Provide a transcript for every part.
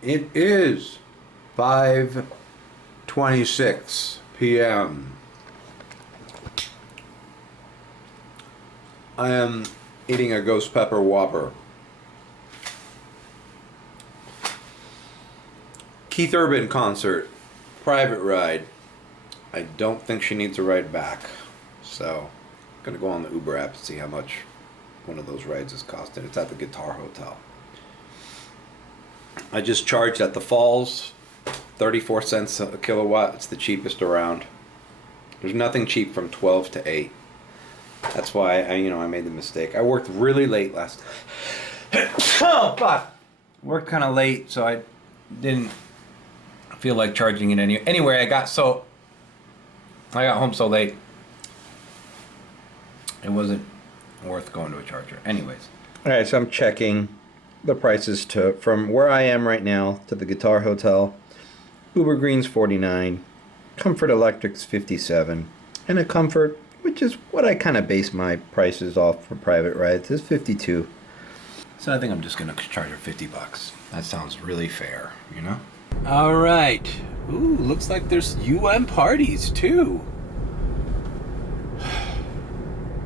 It is 5:26 p.m. I am eating a ghost pepper Whopper. Keith Urban concert, private ride. I don't think she needs a ride back, so I'm gonna go on the Uber app and see how much one of those rides is costing. It's at the Guitar Hotel. I just charged at the Falls, 34 cents a kilowatt. It's the cheapest around. There's nothing cheap from 12 to 8. That's why I made the mistake. I worked really late last night. Oh, fuck. Worked kind of late, so I didn't feel like charging it anyway. I got home so late. It wasn't worth going to a charger. Anyways. All right, so I'm checking the prices from where I am right now to the Guitar Hotel. Uber Green's $49, Comfort Electric's $57, and a Comfort, which is what I kind of base my prices off for private rides, is $52. So I think I'm just gonna charge her $50. That sounds really fair, you know? All right. Ooh, looks like there's parties too.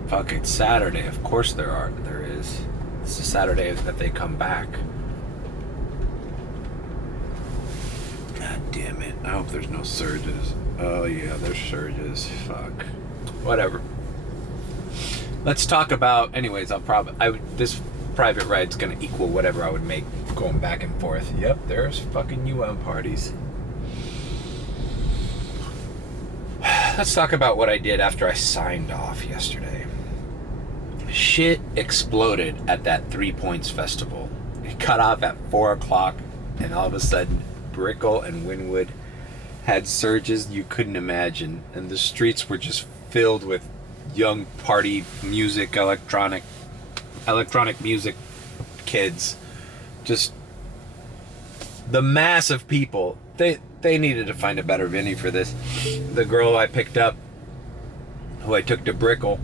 Fuck, it's Saturday. Of course there is. It's a Saturday that they come back. God damn it. I hope there's no surges. Oh yeah, there's surges. Fuck. Whatever. Let's talk about, anyways, this private ride's gonna equal whatever I would make going back and forth. Yep, there's fucking parties. Let's talk about what I did after I signed off yesterday. Shit exploded at that 3 Points festival. It cut off at 4 o'clock, and all of a sudden, Brickell and Wynwood had surges you couldn't imagine, and the streets were just filled with young party music, electronic music kids. Just the mass of people. They needed to find a better venue for this. The girl I picked up, who I took to Brickell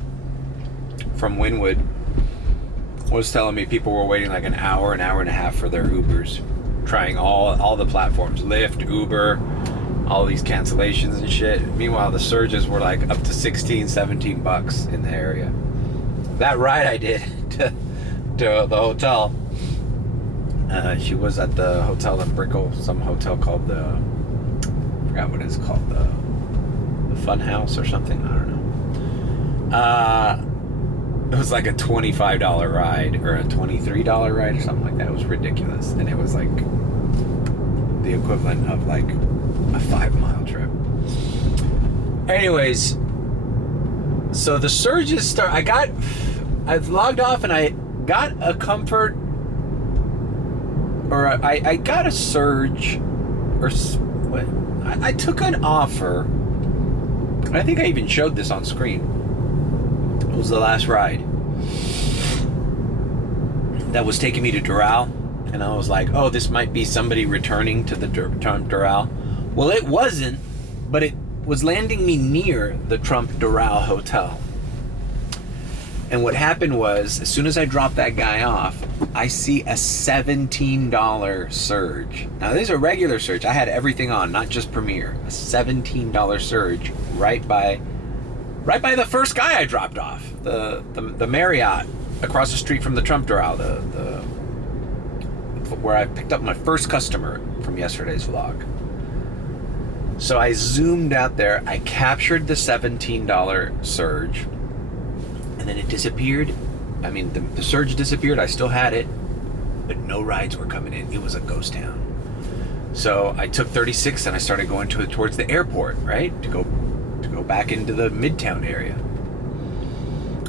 from Wynwood, was telling me people were waiting like an hour and a half for their Ubers, trying all the platforms, Lyft, Uber, all these cancellations and shit. Meanwhile, the surges were like up to $16-17 in the area. That ride I did to the hotel, she was at the hotel in Brickell, some hotel called I forgot what it's called, the Fun House or something, I don't know. It was like a $25 ride or a $23 ride or something like that. It was ridiculous, and it was like the equivalent of like a 5-mile trip. Anyways, so the surges start. I logged off and I got a Comfort, or I got a surge, or what? I took an offer. I think I even showed this on screen. It was the last ride that was taking me to Doral, and I was like, oh, this might be somebody returning to the Doral. Well, it wasn't, but it was landing me near the Trump Doral Hotel. And what happened was, as soon as I dropped that guy off, I see a $17 surge. Now, this is a regular surge. I had everything on, not just Premier. A $17 surge right by the first guy I dropped off, the Marriott across the street from the Trump Doral, where I picked up my first customer from yesterday's vlog. So I zoomed out there, I captured the $17 surge, and then it disappeared. I mean, the surge disappeared, I still had it, but no rides were coming in. It was a ghost town. So I took 36 and I started going towards the airport, right? To go back into the Midtown area.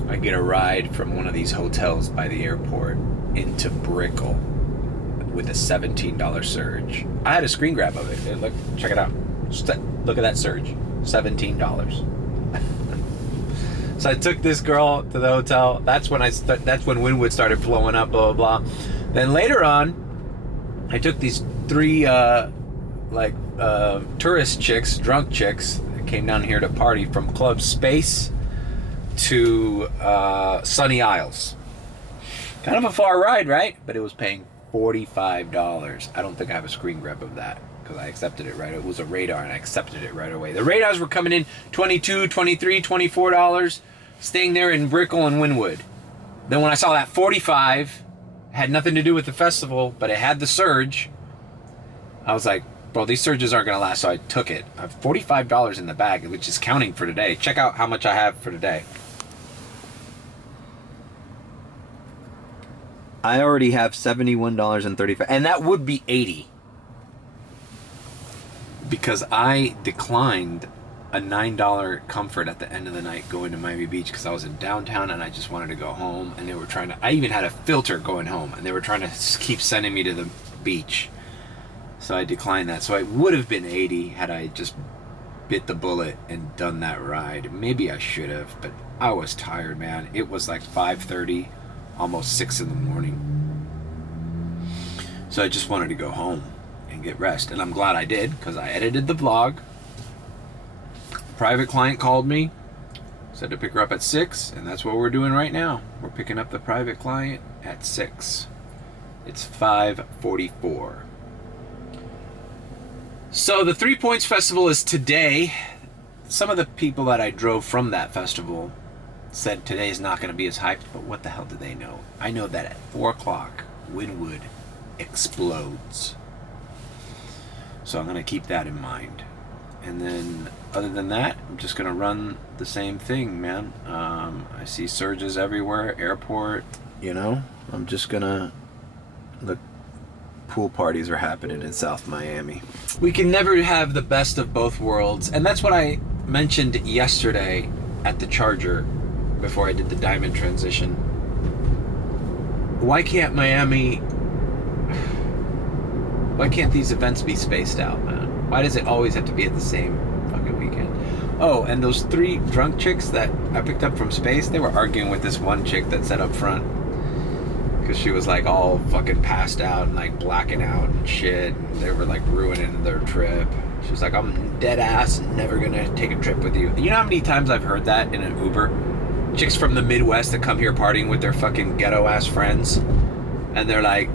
I get a ride from one of these hotels by the airport into Brickell with a $17 surge. I had a screen grab of it. Look, check it out. Look at that surge. $17. So I took this girl to the hotel. That's when Wynwood started blowing up, blah, blah, blah. Then later on, I took these 3 tourist chicks, drunk chicks, that came down here to party from Club Space to Sunny Isles. Kind of a far ride, right? But it was paying $45. I don't think I have a screen grab of that because I accepted it right. It was a radar and I accepted it right away. The radars were coming in $22, $23, $24, staying there in Brickell and Wynwood. Then when I saw that 45, had nothing to do with the festival, but it had the surge, I was like, bro, these surges aren't going to last, so I took it. I have $45 in the bag, which is counting for today. Check out how much I have for today. I already have $71.35, and that would be $80. Because I declined a $9 comfort at the end of the night going to Miami Beach because I was in downtown and I just wanted to go home, and they were trying to, I even had a filter going home, and they were trying to keep sending me to the beach. So I declined that. So it would have been $80 had I just bit the bullet and done that ride. Maybe I should have, but I was tired, man. It was like 5:30, almost 6 in the morning. So I just wanted to go home and get rest. And I'm glad I did, because I edited the vlog. Private client called me, said to pick her up at 6, and that's what we're doing right now. We're picking up the private client at 6. It's 5:44. So the 3 Points Festival is today. Some of the people that I drove from that festival said today is not going to be as hyped, but what the hell do they know? I know that at 4 o'clock, Wynwood explodes. So I'm going to keep that in mind. And then, other than that, I'm just going to run the same thing, man. I see surges everywhere, airport, you know. I'm just going to look. Pool parties are happening in South Miami. We can never have the best of both worlds, and that's what I mentioned yesterday at the Charger before I did the diamond transition. Why can't these events be spaced out, man? Why does it always have to be at the same fucking weekend? Oh, and those 3 drunk chicks that I picked up from Space, they were arguing with this one chick that sat up front. Because she was like all fucking passed out and like blacking out and shit, and they were like ruining their trip. She was like, I'm dead ass never gonna take a trip with you. You know how many times I've heard that in an Uber? Chicks from the Midwest that come here partying with their fucking ghetto ass friends, and they're like,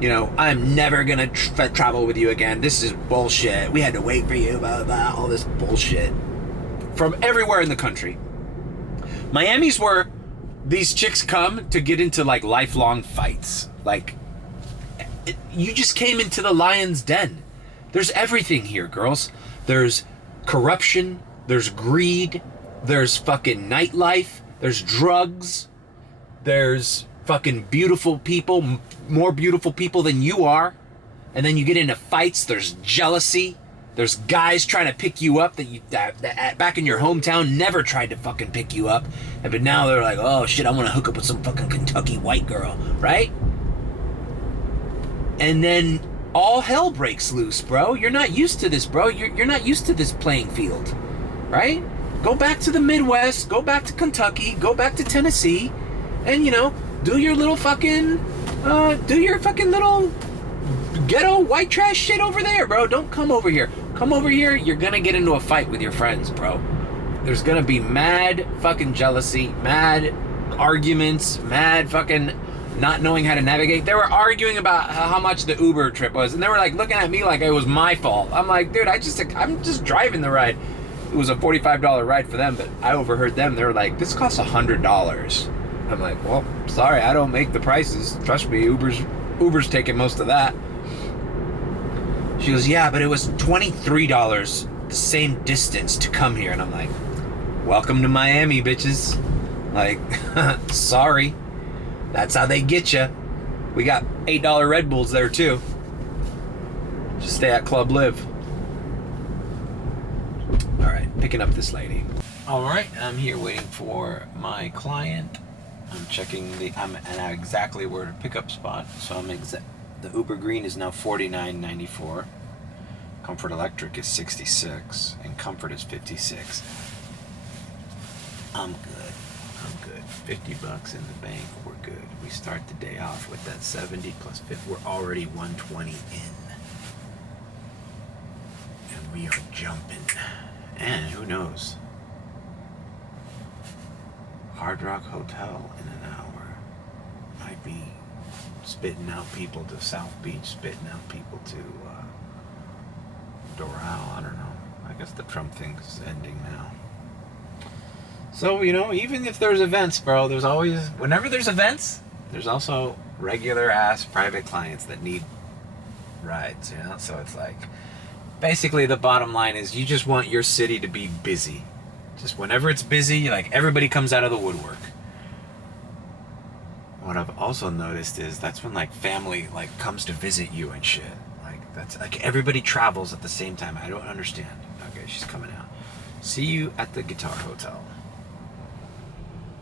you know, I'm never gonna travel with you again. This is bullshit. We had to wait for you, blah, blah, all this bullshit. From everywhere in the country. Miami's where these chicks come to get into like lifelong fights. Like, you just came into the lion's den. There's everything here, girls. There's corruption, there's greed, there's fucking nightlife, there's drugs, there's fucking beautiful people, more beautiful people than you are. And then you get into fights, there's jealousy. There's guys trying to pick you up that back in your hometown never tried to fucking pick you up. But now they're like, oh shit, I want to hook up with some fucking Kentucky white girl, right? And then all hell breaks loose, bro. You're not used to this, bro. You're not used to this playing field, right? Go back to the Midwest, go back to Kentucky, go back to Tennessee, and, you know, do your fucking little ghetto white trash shit over there, bro. Don't come over here. Come over here, you're gonna get into a fight with your friends, bro. There's gonna be mad fucking jealousy, mad arguments, mad fucking not knowing how to navigate. They were arguing about how much the Uber trip was, and they were like looking at me like it was my fault. I'm like, dude, I'm just driving the ride. It was a $45 ride for them, but I overheard them. They were like, this costs $100. I'm like, well, sorry, I don't make the prices. Trust me, Uber's taking most of that. She goes, yeah, but it was $23 the same distance to come here. And I'm like, welcome to Miami, bitches. Like, sorry. That's how they get you. We got $8 Red Bulls there, too. Just stay at Club Live. All right, picking up this lady. All right, I'm here waiting for my client. I'm checking I'm at exactly where to pick up spot. So the Uber Green is now $49.94. Comfort Electric is $66, and Comfort is $56. I'm good. 50 bucks in the bank, we're good. We start the day off with that 70 plus 50. We're already 120 in. And we are jumping. And who knows? Hard Rock Hotel in an hour might be spitting out people to South Beach, spitting out people to Doral. I don't know. I guess the Trump thing's ending now. So, even if there's events, bro, there's always, whenever there's events, there's also regular ass private clients that need rides, So it's like, basically the bottom line is you just want your city to be busy. Just whenever it's busy, like everybody comes out of the woodwork. What I've also noticed is that's when like family like comes to visit you and shit. Like that's like everybody travels at the same time. I don't understand. Okay, she's coming out. See you at the Guitar Hotel.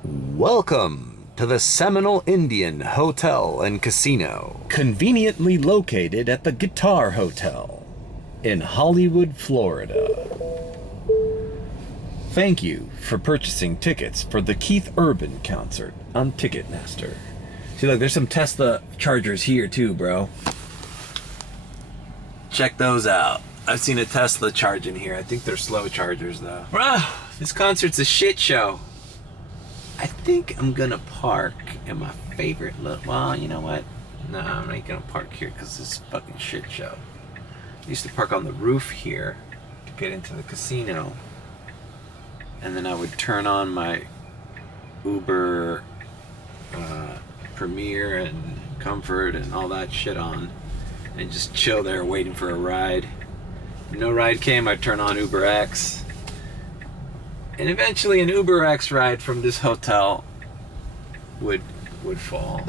Welcome to the Seminole Indian Hotel and Casino, conveniently located at the Guitar Hotel in Hollywood, Florida. Thank you for purchasing tickets for the Keith Urban concert on Ticketmaster. See, look, there's some Tesla chargers here too, bro. Check those out. I've seen a Tesla charge in here. I think they're slow chargers though. Bro, this concert's a shit show. I think I'm gonna park in my favorite well, you know what? No, I'm not gonna park here because it's a fucking shit show. I used to park on the roof here to get into the casino. And then I would turn on my Uber Premier and Comfort and all that shit on and just chill there waiting for a ride. If no ride came, I'd turn on Uber X. And eventually an Uber X ride from this hotel would fall,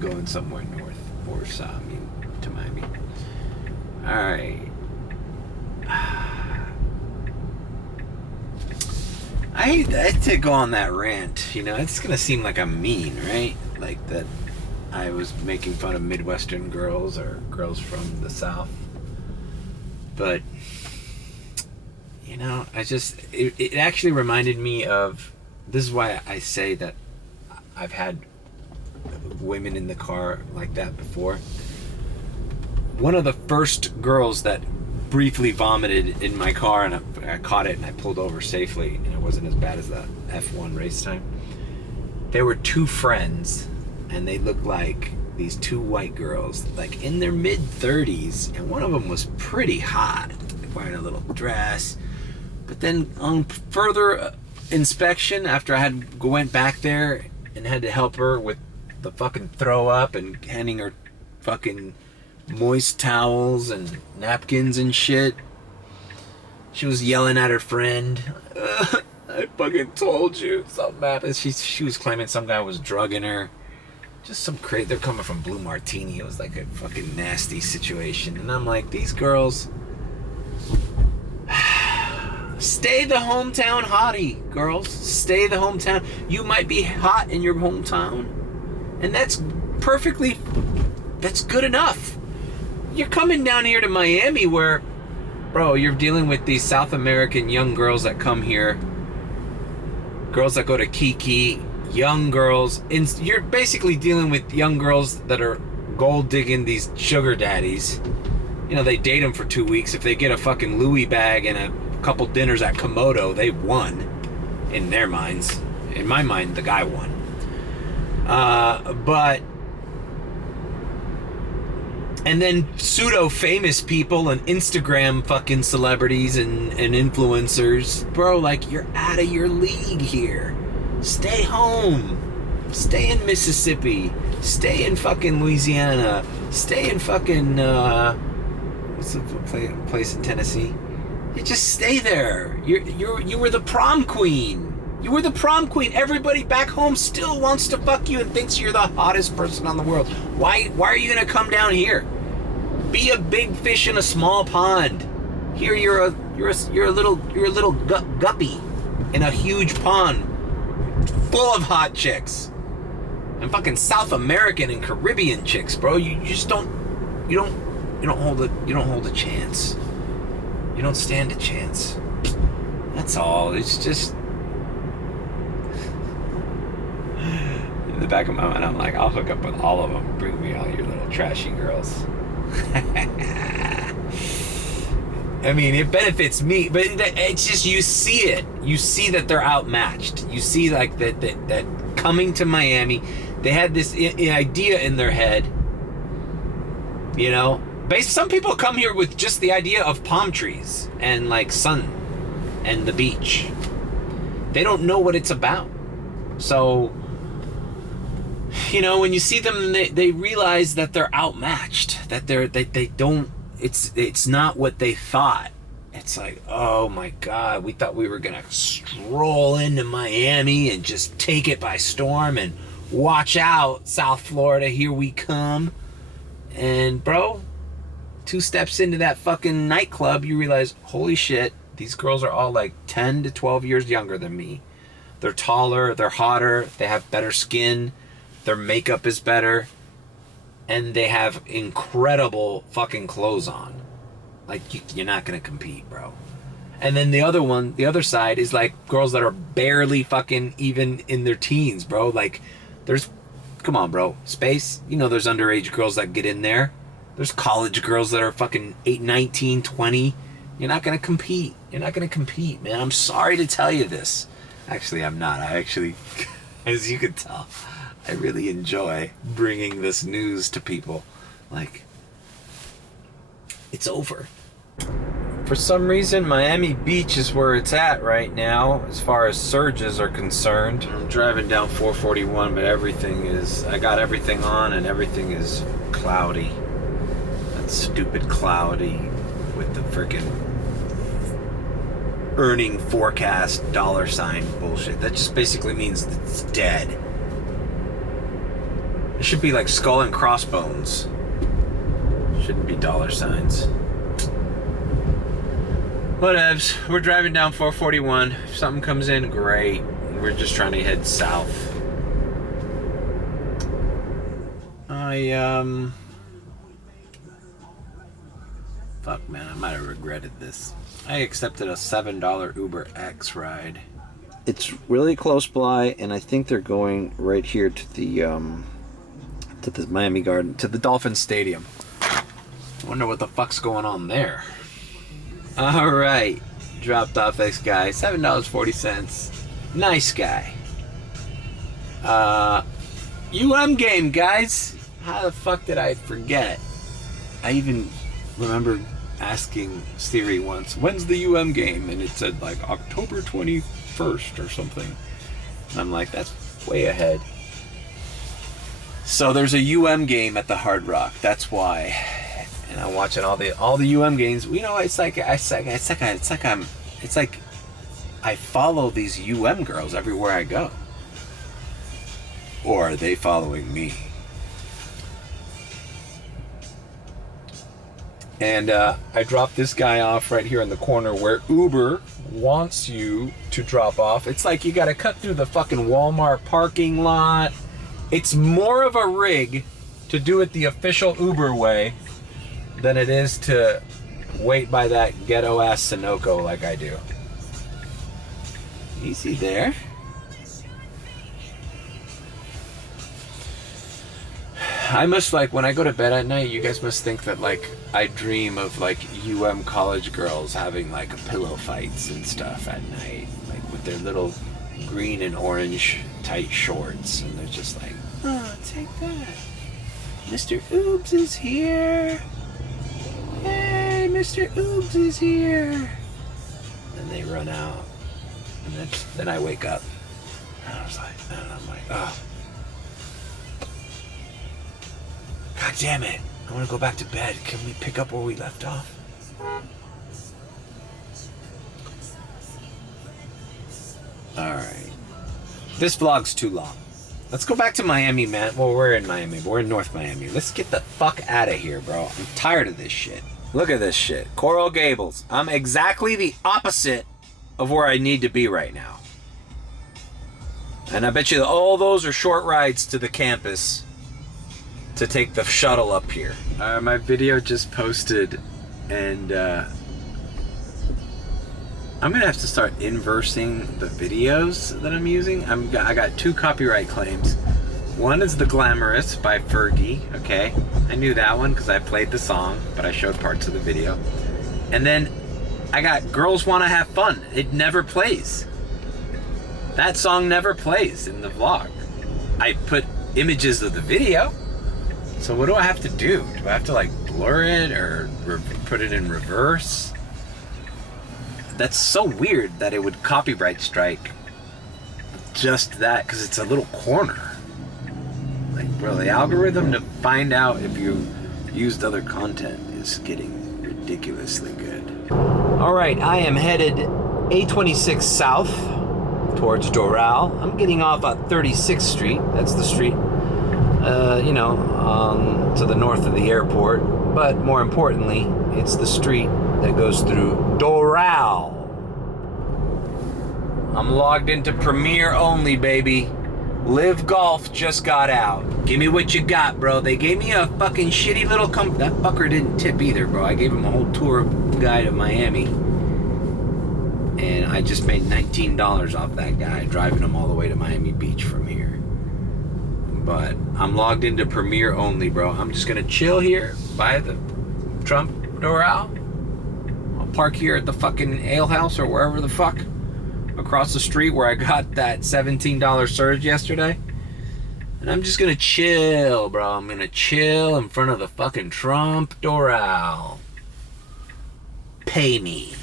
going somewhere north or south, to Miami. Alright. I hate to go on that rant, it's gonna seem like I'm mean, right? Like that I was making fun of Midwestern girls or girls from the South. But it actually reminded me of, this is why I say that I've had women in the car like that before. One of the first girls that briefly vomited in my car, and I caught it and I pulled over safely, and it wasn't as bad as the F1 race time. There were two friends, and they looked like these two white girls, like in their mid-30s, and one of them was pretty hot, wearing a little dress. But then on further inspection, after I went back there and had to help her with the fucking throw up and handing her fucking moist towels and napkins and shit, she was yelling at her friend, I fucking told you something happened. She was claiming some guy was drugging her. Just some crazy, they're coming from Blue Martini. It was like a fucking nasty situation. And I'm like, these girls, stay the hometown hottie, girls. Stay the hometown. You might be hot in your hometown, and that's good enough. You're coming down here to Miami where, bro, you're dealing with these South American young girls that come here, girls that go to Kiki, young girls. You're basically dealing with young girls that are gold digging these sugar daddies. They date them for 2 weeks. If they get a fucking Louis bag and a couple dinners at Komodo, they won in their minds. In my mind, the guy won. And then pseudo-famous people and Instagram fucking celebrities and influencers. Bro, like, you're out of your league here. Stay home. Stay in Mississippi. Stay in fucking Louisiana. Stay in fucking, what's the place in Tennessee? You just stay there. You were the prom queen. You were the prom queen. Everybody back home still wants to fuck you and thinks you're the hottest person on the world. Why are you gonna come down here? Be a big fish in a small pond. Here you're a little guppy in a huge pond full of hot chicks and fucking South American and Caribbean chicks, bro. You don't hold a chance. You don't stand a chance. That's all. It's just in the back of my mind, I'm like, I'll hook up with all of them. Bring me all your little trashy girls. I mean, it benefits me, but it's just, you see it. You see that they're outmatched. You see like that coming to Miami, They had this idea in their head, you know. Some people come here with just the idea of palm trees and like sun and the beach. They don't know what it's about. So, you know, when you see them, they realize that they're outmatched, that they don't, it's not what they thought. It's like, oh my God, we thought we were gonna stroll into Miami and just take it by storm and watch out, South Florida, here we come. And bro, 2 steps into that fucking nightclub, you realize, holy shit, these girls are all like 10 to 12 years younger than me. They're taller, they're hotter, they have better skin, their makeup is better, and they have incredible fucking clothes on. Like, you're not gonna compete, bro. And then the other side is like girls that are barely fucking even in their teens, bro. Like, come on, bro. Space, you know there's underage girls that get in there. There's college girls that are fucking 19, 20. You're not going to compete. You're not going to compete, man. I'm sorry to tell you this. Actually, I'm not. I actually, as you can tell, I really enjoy bringing this news to people. Like, it's over. For some reason, Miami Beach is where it's at right now, as far as surges are concerned. I'm driving down 441, but I got everything on and everything is cloudy. Stupid cloudy with the freaking earning forecast $sign bullshit. That just basically means it's dead. It should be like skull and crossbones. Shouldn't be $signs. Whatevs. We're driving down 441. If something comes in, great. We're just trying to head south. Fuck, man, I might have regretted this. I accepted a $7 Uber X ride. It's really close by, and I think they're going right here to the Miami Garden, to the Dolphin Stadium. I wonder what the fuck's going on there. All right, dropped off this guy, $7.40. Nice guy. game, guys. How the fuck did I forget? I even remember asking Siri once, when's the game? And it said like October 21st or something. And I'm like, that's way ahead. So there's a game at the Hard Rock. That's why. And I'm watching all the games. You know, it's like I follow these girls everywhere I go. Or are they following me? And I dropped this guy off right here in the corner where Uber wants you to drop off. It's like you gotta cut through the fucking Walmart parking lot. It's more of a rig to do it the official Uber way than it is to wait by that ghetto ass Sunoco like I do. Easy there. I must, like, when I go to bed at night, you guys must think that, like, I dream of, like, college girls having, like, pillow fights and stuff at night. Like, with their little green and orange tight shorts. And they're just like, oh, take that. Mr. Oobs is here. Hey, Mr. Oobs is here. And they run out. And then I wake up. And I'm like, oh. God damn it. I want to go back to bed. Can we pick up where we left off? Alright. This vlog's too long. Let's go back to Miami, man. Well, we're in Miami. We're in North Miami. Let's get the fuck out of here, bro. I'm tired of this shit. Look at this shit. Coral Gables. I'm exactly the opposite of where I need to be right now. And I bet you all those are short rides to the campus to take the shuttle up here. My video just posted, and I'm gonna have to start inversing the videos that I'm using. I got 2 copyright claims. One is The Glamorous by Fergie, okay? I knew that one because I played the song, but I showed parts of the video. And then I got Girls Wanna Have Fun. It never plays. That song never plays in the vlog. I put images of the video. So what do I have to do? Do I have to like blur it or put it in reverse? That's so weird that it would copyright strike just that, because it's a little corner. Like, bro, the algorithm to find out if you used other content is getting ridiculously good. All right, I am headed A26 south towards Doral. I'm getting off at 36th Street. That's the street, to the north of the airport. But more importantly, it's the street that goes through Doral. I'm logged into Premier only, baby. Live Golf just got out. Give me what you got, bro. They gave me a fucking shitty little That fucker didn't tip either, bro. I gave him a whole tour guide of Miami. And I just made $19 off that guy, driving him all the way to Miami Beach from here. But I'm logged into Premier only, bro. I'm just gonna chill here by the Trump Doral. I'll park here at the fucking ale house or wherever the fuck across the street where I got that $17 surge yesterday. And I'm just gonna chill, bro. I'm gonna chill in front of the fucking Trump Doral. Pay me.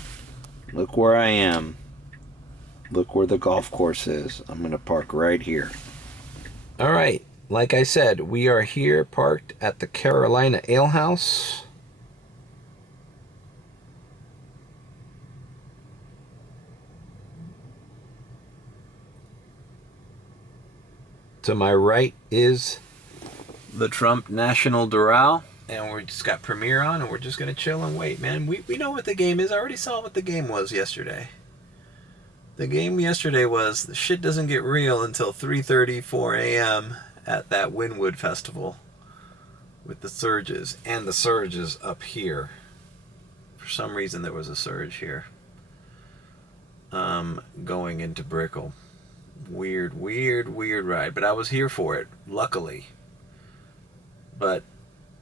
Look where I am. Look where the golf course is. I'm gonna park right here. All right, like I said, we are here parked at the Carolina Ale House. To my right is the Trump National Doral. And we just got Premiere on, and we're just going to chill and wait, man. We know what the game is. I already saw what the game was yesterday. The game yesterday was the shit doesn't get real until 3:30, 4 a.m. at that Wynwood festival with the surges. And the surges up here. For some reason, there was a surge here. Going into Brickell. Weird ride. But I was here for it, luckily. But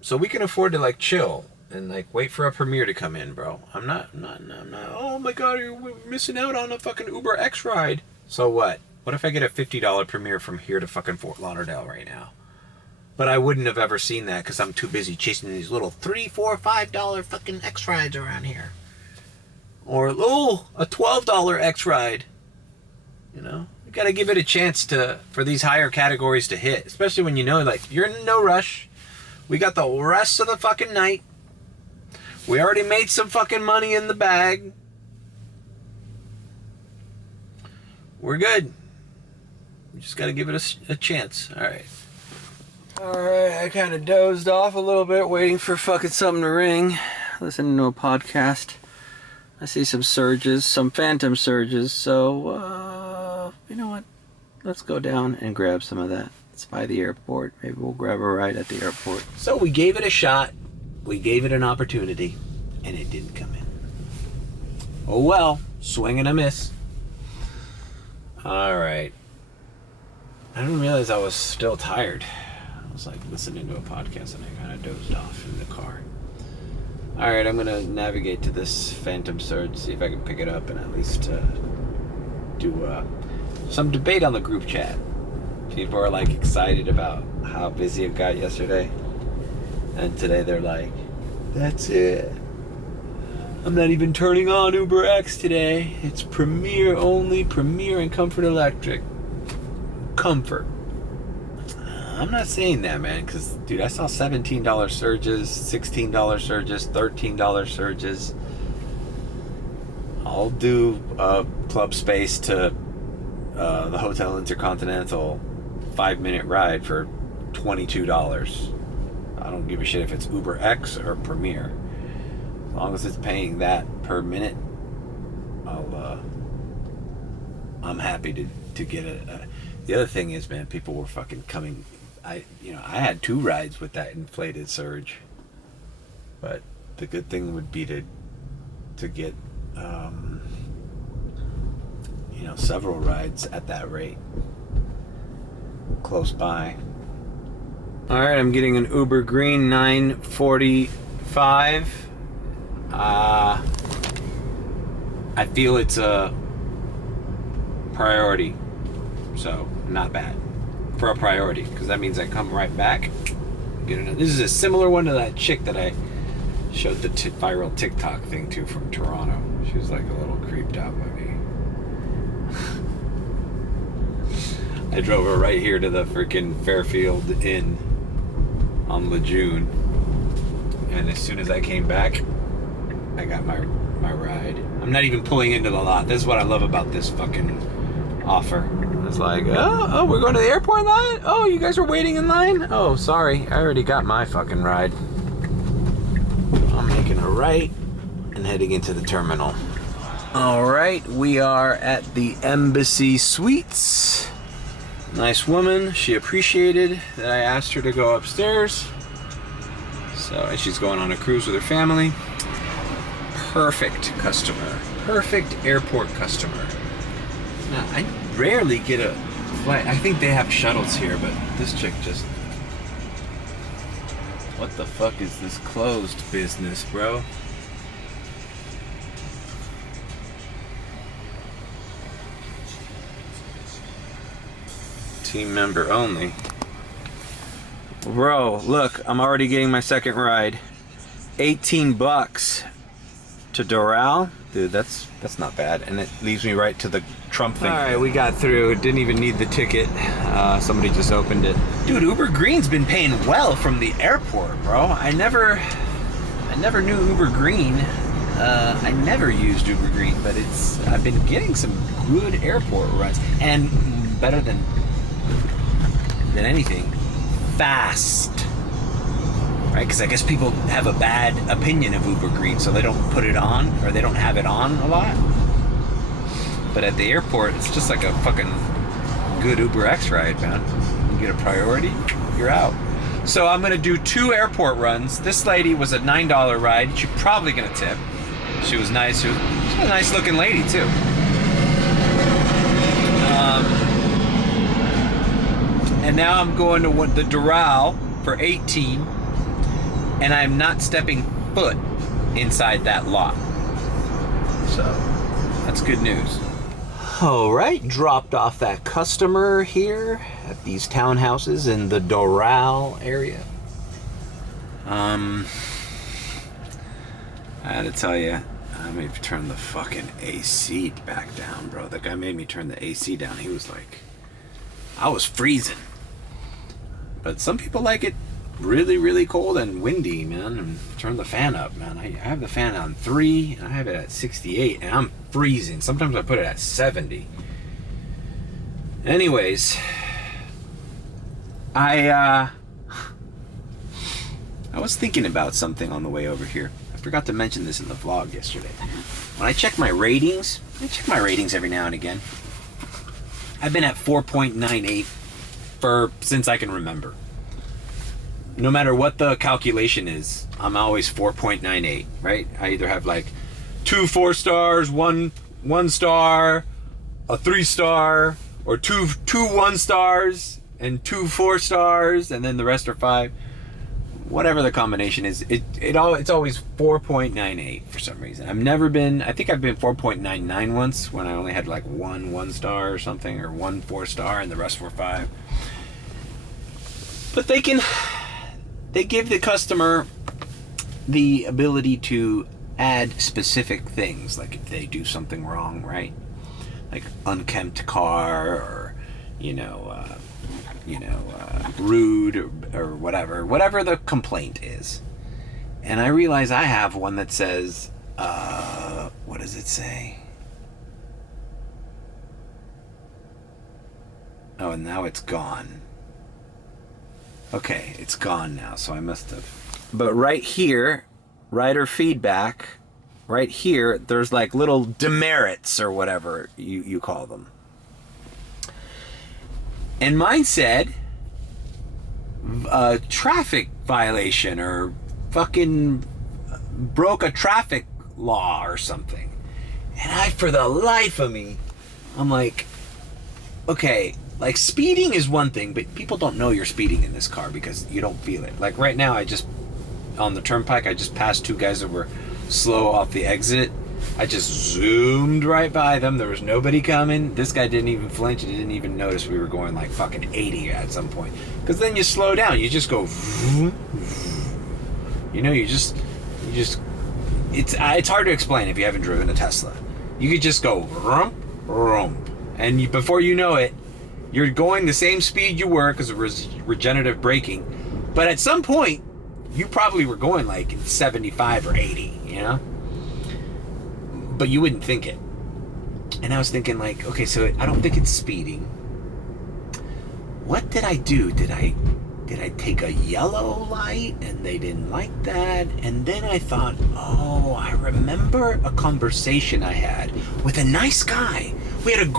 so we can afford to like chill and like wait for a Premiere to come in, bro. I'm not. Oh my god, we're missing out on a fucking Uber X ride. So what? What if I get a $50 Premiere from here to fucking Fort Lauderdale right now? But I wouldn't have ever seen that because I'm too busy chasing these little $3, $4, $5 fucking X rides around here. Or a $12 X ride. You know, you gotta give it a chance for these higher categories to hit, especially when you know like you're in no rush. We got the rest of the fucking night. We already made some fucking money in the bag. We're good. We just gotta give it a chance. Alright, I kind of dozed off a little bit waiting for fucking something to ring. Listening to a podcast. I see some surges, some phantom surges, so, you know what? Let's go down and grab some of that. It's by the airport. Maybe we'll grab a ride at the airport. So we gave it a shot. We gave it an opportunity, and it didn't come in. Oh well, swing and a miss. Alright. I didn't realize I was still tired. I was like listening to a podcast and I kind of dozed off in the car. Alright, I'm going to navigate to this phantom surge, see if I can pick it up and at least do some debate on the group chat. People are like excited about how busy it got yesterday. And today they're like, that's it. I'm not even turning on Uber X today. It's Premier only, Premier and Comfort Electric. Comfort. I'm not saying that, man, because, dude, I saw $17 surges, $16 surges, $13 surges. I'll do club space to the Hotel Intercontinental 5-minute ride for $22. I don't give a shit if it's Uber X or Premier. As long as it's paying that per minute, I'm happy to get it. The other thing is, man, people were fucking coming. I had 2 rides with that inflated surge, but the good thing would be to get several rides at that rate close by. All right, I'm getting an Uber Green 945. I feel it's a priority, so not bad. for a priority, because that means I come right back. Get another. This is a similar one to that chick that I showed the viral TikTok thing to from Toronto. She was like a little creeped out by me. I drove her right here to the freaking Fairfield Inn on Lejeune, and as soon as I came back, I got my ride. I'm not even pulling into the lot. This is what I love about this fucking offer. It's like, oh, we're going to the airport line? Oh, you guys are waiting in line? Oh, sorry, I already got my fucking ride. I'm making a right and heading into the terminal. All right, we are at the Embassy Suites. Nice woman. She appreciated that I asked her to go upstairs. So, and she's going on a cruise with her family. Perfect customer. Perfect airport customer. Now, I rarely get a flight. I think they have shuttles here, but this chick just... What the fuck is this closed business, bro? Team member only. Bro, look, I'm already getting my second ride. $18 to Doral. Dude, that's not bad. And it leaves me right to the Trump thing. All right, we got through. Didn't even need the ticket. Somebody just opened it. Dude, Uber Green's been paying well from the airport, bro. I never knew Uber Green. I never used Uber Green, but I've been getting some good airport runs, and better than anything, fast. Right? Because I guess people have a bad opinion of Uber Green, so they don't put it on, or they don't have it on a lot. But at the airport, it's just like a fucking good Uber X ride, man. You get a priority, you're out. So I'm gonna do 2 airport runs. This lady was a $9 ride. She's probably gonna tip. She was nice. She was a nice looking lady too. And now I'm going to the Doral for 18, and I'm not stepping foot inside that lot. So that's good news. All right, dropped off that customer here at these townhouses in the Doral area. I had to tell you, I made me turn the fucking AC back down, bro. The guy made me turn the AC down. He was like, I was freezing. But some people like it really, really cold and windy, man. And turn the fan up, man. I have the fan on 3, and I have it at 68, and I'm freezing. Sometimes I put it at 70. Anyways, I was thinking about something on the way over here. I forgot to mention this in the vlog yesterday. When I check my ratings, every now and again. I've been at 4.98 since I can remember. No matter what the calculation is, I'm always 4.98, right? I either have like 2 4 stars, one star, a 3 star, or two 1 stars and 2 4 stars, and then the rest are 5. Whatever the combination is, it's always 4.98 for some reason. I think I've been 4.99 once when I only had like 1 star or something, or 1 4 star and the rest were 5. But they give the customer the ability to add specific things, like if they do something wrong, right? Like unkempt car, or rude, or whatever the complaint is. And I realize I have one that says, what does it say? Oh, and now it's gone. Okay, it's gone now, so I must have. But right here, writer feedback, right here, there's like little demerits or whatever you call them. And mine said, traffic violation, or fucking broke a traffic law or something. And for the life of me, I'm like, okay, like speeding is one thing, but people don't know you're speeding in this car because you don't feel it. Like right now, on the turnpike, I just passed 2 guys that were slow off the exit, I just zoomed right by them. There was nobody coming. This guy didn't even flinch. He didn't even notice we were going like fucking 80 at some point. Because then you slow down. You just go... You know, you just... It's hard to explain if you haven't driven a Tesla. You could just go... Rump, rump. And before you know it, you're going the same speed you were because of regenerative braking. But at some point, you probably were going like 75 or 80, you know? But you wouldn't think it. And I was thinking like, okay, so I don't think it's speeding. What did I do? Did I take a yellow light and they didn't like that? And then I thought, oh, I remember a conversation I had with a nice guy. We had a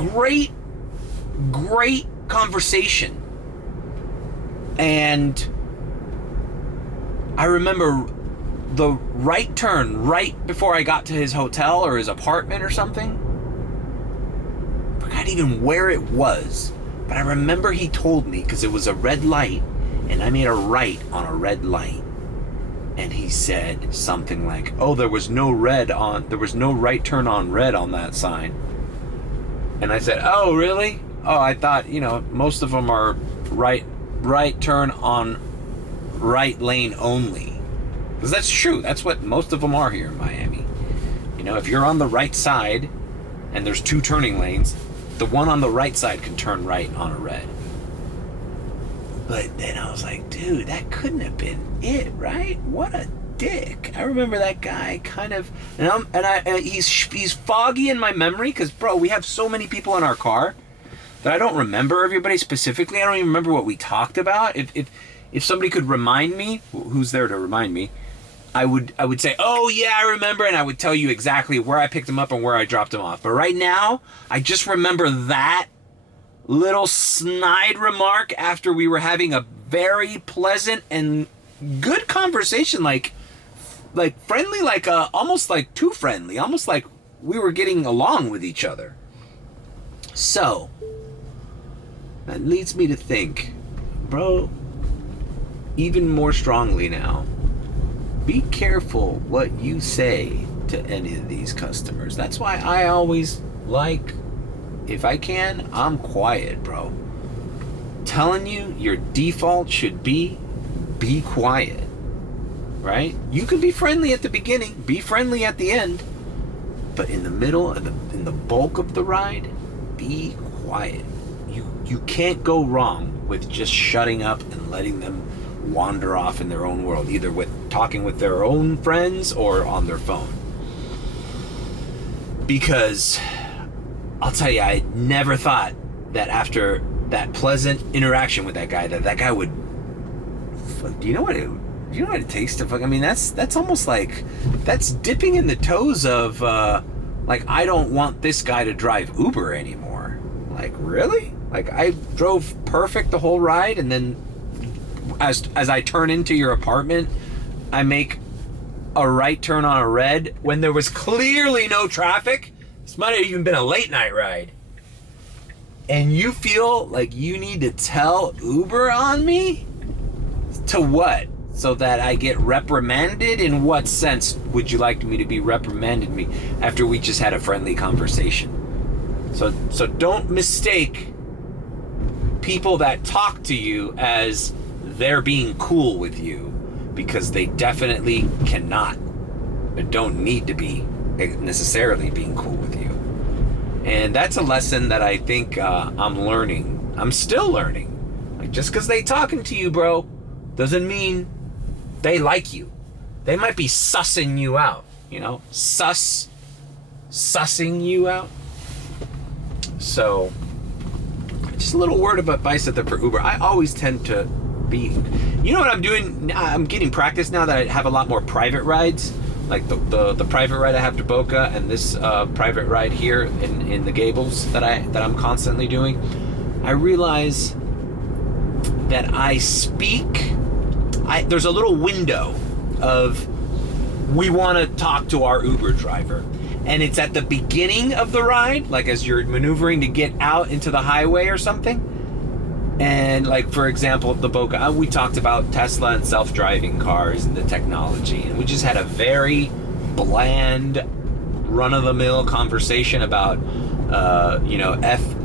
great conversation. And I remember the right turn right before I got to his hotel or his apartment or something. Forgot even where it was, but I remember he told me because it was a red light and I made a right on a red light, and he said something like, oh, there was no right turn on red on that sign. And I said, oh, really? Oh, I thought, you know, most of them are right turn on right lane only. Because that's true. That's what most of them are here in Miami. You know, if you're on the right side and there's 2 turning lanes, the one on the right side can turn right on a red. But then I was like, dude, that couldn't have been it, right? What a dick. I remember that guy kind of, he's foggy in my memory because, bro, we have so many people in our car that I don't remember everybody specifically. I don't even remember what we talked about. If somebody could remind me, who's there to remind me, I would say, oh yeah, I remember, and I would tell you exactly where I picked him up and where I dropped him off. But right now, I just remember that little snide remark after we were having a very pleasant and good conversation, like friendly, almost like too friendly, almost like we were getting along with each other. So that leads me to think, bro, even more strongly now, be careful what you say to any of these customers. That's why I always like, if I can, I'm quiet, bro. Telling you, your default should be quiet, right? You can be friendly at the beginning, be friendly at the end, but in the middle, in the bulk of the ride, be quiet. You can't go wrong with just shutting up and letting them wander off in their own world, either with talking with their own friends or on their phone. Because I'll tell you, I never thought that after that pleasant interaction with that guy would. Do you know what it takes to fuck? I mean, that's almost like that's dipping in the toes of like, I don't want this guy to drive Uber anymore. Like, really? Like, I drove perfect the whole ride, and then as I turn into your apartment, I make a right turn on a red when there was clearly no traffic. This might have even been a late night ride. And you feel like you need to tell Uber on me? To what? So that I get reprimanded? In what sense would you like me to be reprimanded me after we just had a friendly conversation? So don't mistake people that talk to you as they're being cool with you, because they definitely cannot and don't need to be necessarily being cool with you. And that's a lesson that I think I'm learning. I'm still learning. Like, just because they talking to you, bro, doesn't mean they like you. They might be sussing you out, you know? Sussing you out. So, just a little word of advice for Uber. I always tend to be, you know what I'm doing? I'm getting practice now that I have a lot more private rides. Like the private ride I have to Boca, and this private ride here in the Gables that I'm constantly doing. I realize that I speak. There's a little window of, we want to talk to our Uber driver, and it's at the beginning of the ride, like as you're maneuvering to get out into the highway or something. And like, for example, the Boca, we talked about Tesla and self-driving cars and the technology, and we just had a very bland, run-of-the-mill conversation about,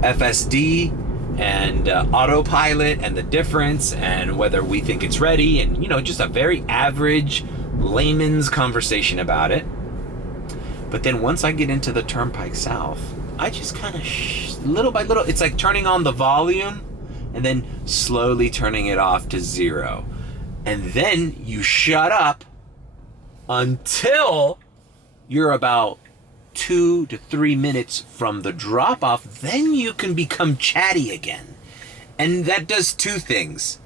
FSD and autopilot and the difference and whether we think it's ready, and, just a very average layman's conversation about it. But then once I get into the Turnpike South, I just kind of, little by little, it's like turning on the volume and then slowly turning it off to 0. And then you shut up until you're about 2 to 3 minutes from the drop-off. Then you can become chatty again. And that does 2 things.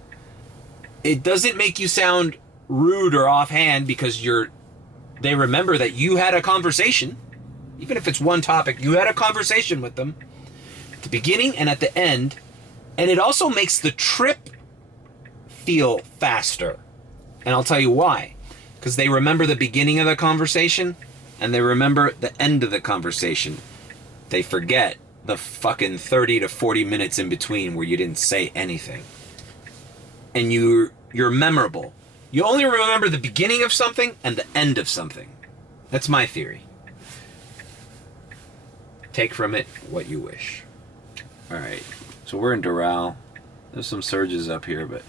It doesn't make you sound rude or offhand because they remember that you had a conversation. Even if it's one topic, you had a conversation with them at the beginning and at the end. And it also makes the trip feel faster. And I'll tell you why. Because they remember the beginning of the conversation and they remember the end of the conversation. They forget the fucking 30 to 40 minutes in between where you didn't say anything. And you're memorable. You only remember the beginning of something and the end of something. That's my theory. Take from it what you wish. All right. So we're in Doral. There's some surges up here, but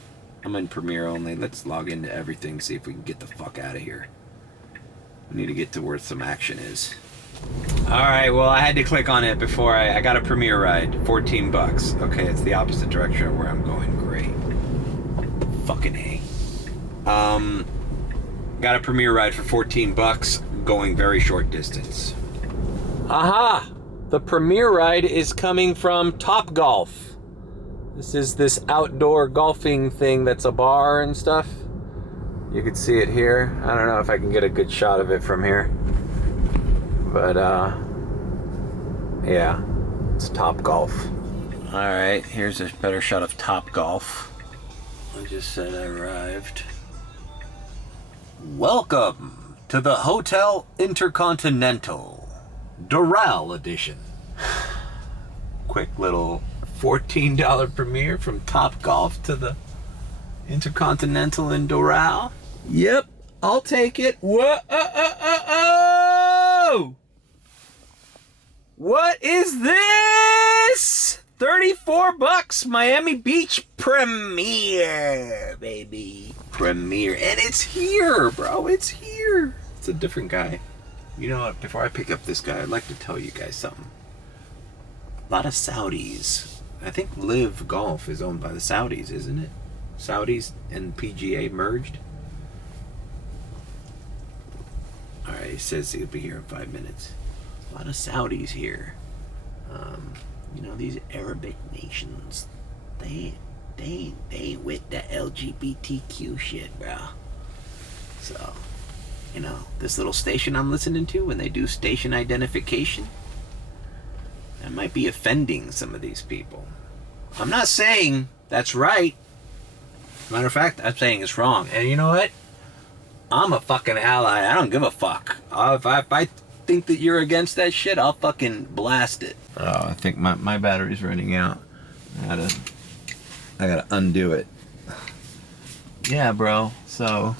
I'm in Premiere only. Let's log into everything, see if we can get the fuck out of here. We need to get to where some action is. All right, well, I had to click on it before I got a Premiere ride. $14. Okay, it's the opposite direction of where I'm going. Great. Fucking A. Got a Premiere ride for $14, going very short distance. Aha! The Premiere ride is coming from Top Golf. This is this outdoor golfing thing that's a bar and stuff. You can see it here. I don't know if I can get a good shot of it from here. But, yeah, it's Top Golf. All right, here's a better shot of Top Golf. I just said I arrived. Welcome to the Hotel Intercontinental, Doral edition. Quick little $14 Premiere from Top Golf to the Intercontinental in Doral. Yep, I'll take it. Whoa! What is this? $34 Miami Beach Premiere, baby. Premiere. And it's here, bro. It's here. It's a different guy. You know what? Before I pick up this guy, I'd like to tell you guys something. A lot of Saudis. I think Live Golf is owned by the Saudis, isn't it? Saudis and PGA merged. Alright, he says he'll be here in 5 minutes. A lot of Saudis here. These Arabic nations, they with the LGBTQ shit, bro. So, this little station I'm listening to, when they do station identification, that might be offending some of these people. I'm not saying that's right. Matter of fact, I'm saying it's wrong. And you know what? I'm a fucking ally. I don't give a fuck. If I think that you're against that shit, I'll fucking blast it. Oh, I think my battery's running out. I gotta undo it. Yeah, bro. So,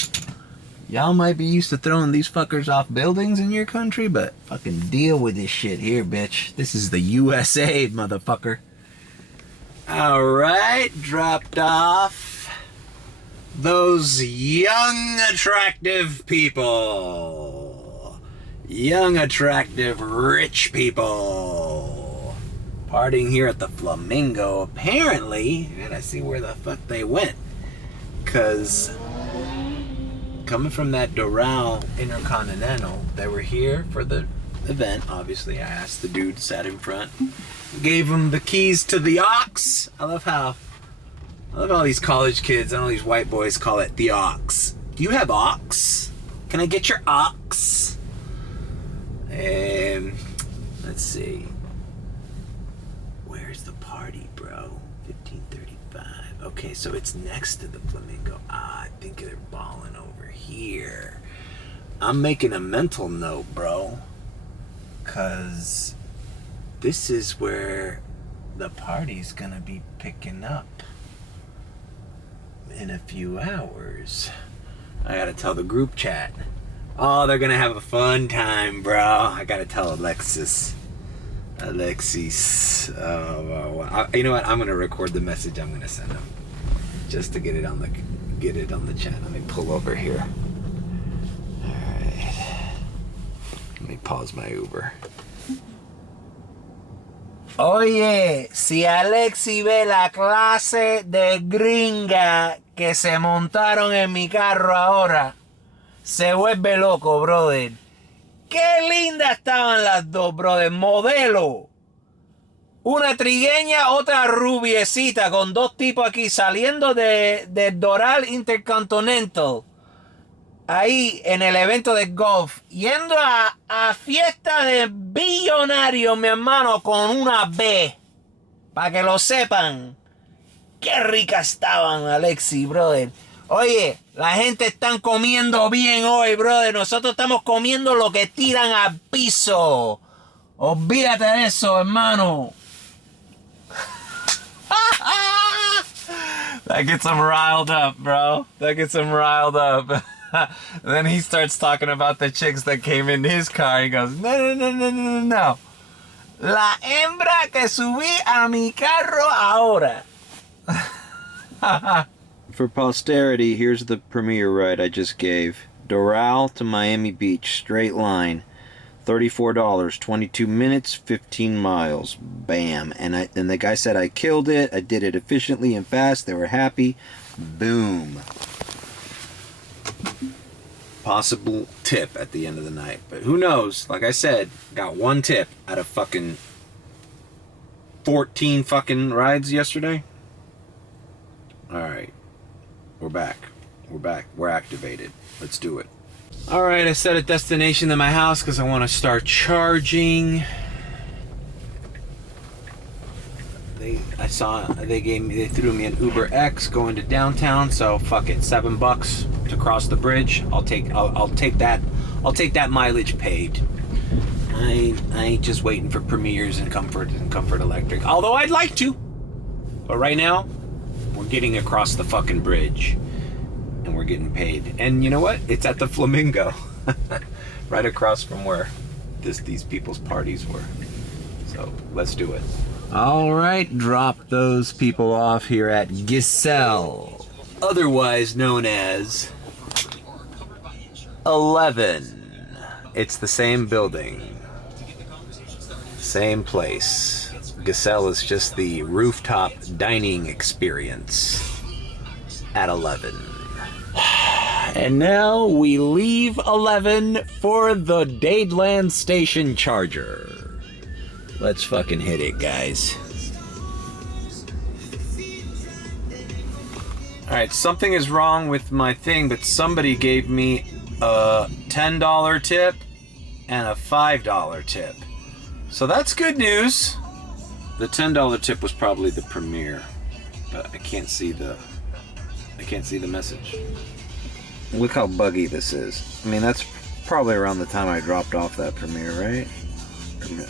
y'all might be used to throwing these fuckers off buildings in your country, but fucking deal with this shit here, bitch. This is the USA, motherfucker. Alright, dropped off those young, attractive people. Young, attractive, rich people. Partying here at the Flamingo. Apparently, I gotta see where the fuck they went. Because coming from that Doral Intercontinental, they were here for the event. Obviously, I asked the dude sat in front. Gave him the keys to the aux. I love how these college kids and all these white boys call it the aux. Do you have aux? Can I get your aux? And let's see. Where's the party, bro? 1535. Okay, so it's next to the Flamingo. I think they're balling over here. I'm making a mental note, bro. Cause this is where the party's gonna be picking up in a few hours. I gotta tell the group chat. Oh, they're gonna have a fun time, bro. I gotta tell Alexis. You know what? I'm gonna record the message I'm gonna send him, just to get it on the chat. Let me pull over here. All right. Let me pause my Uber. Oye, si Alexi ve la clase de gringa que se montaron en mi carro ahora, se vuelve loco, brother. Qué lindas estaban las dos, brother. Modelo. Una trigueña, otra rubiecita, con dos tipos aquí saliendo de Doral Intercontinental. Ahí en el evento de golf, yendo a fiesta de billonarios, mi hermano, con una B. Para que lo sepan. Qué ricas estaban, Alexi, brother. Oye, la gente está comiendo bien hoy, brother. Nosotros estamos comiendo lo que tiran al piso. Olvídate de eso, hermano. That gets him riled up, bro. That gets him riled up. Then he starts talking about the chicks that came in his car. He goes, no. La hembra que subí a mi carro ahora. For posterity, here's the premiere ride I just gave. Doral to Miami Beach, straight line. $34, 22 minutes, 15 miles. Bam. And the guy said I killed it. I did it efficiently and fast. They were happy. Boom. Possible tip at the end of the night. But who knows? Like I said, got one tip out of fucking 14 fucking rides yesterday. Alright. We're back. We're activated. Let's do it. Alright, I set a destination in my house because I want to start charging. They threw me an Uber X going to downtown, so fuck it, $7 to cross the bridge. I'll take that mileage paid. I ain't just waiting for Premiers and Comfort Electric. Although I'd like to. But right now, we're getting across the fucking bridge. And we're getting paid. And you know what? It's at the Flamingo. Right across from where these people's parties were. So let's do it. Alright, drop those people off here at Giselle, otherwise known as 11. It's the same building, same place. Giselle is just the rooftop dining experience at 11. And now we leave 11 for the Dadeland Station Charger. Let's fucking hit it, guys. Alright, something is wrong with my thing, but somebody gave me a $10 tip and a $5 tip. So that's good news. The $10 tip was probably the premiere, but I can't see the message. Look how buggy this is. I mean, that's probably around the time I dropped off that premiere, right?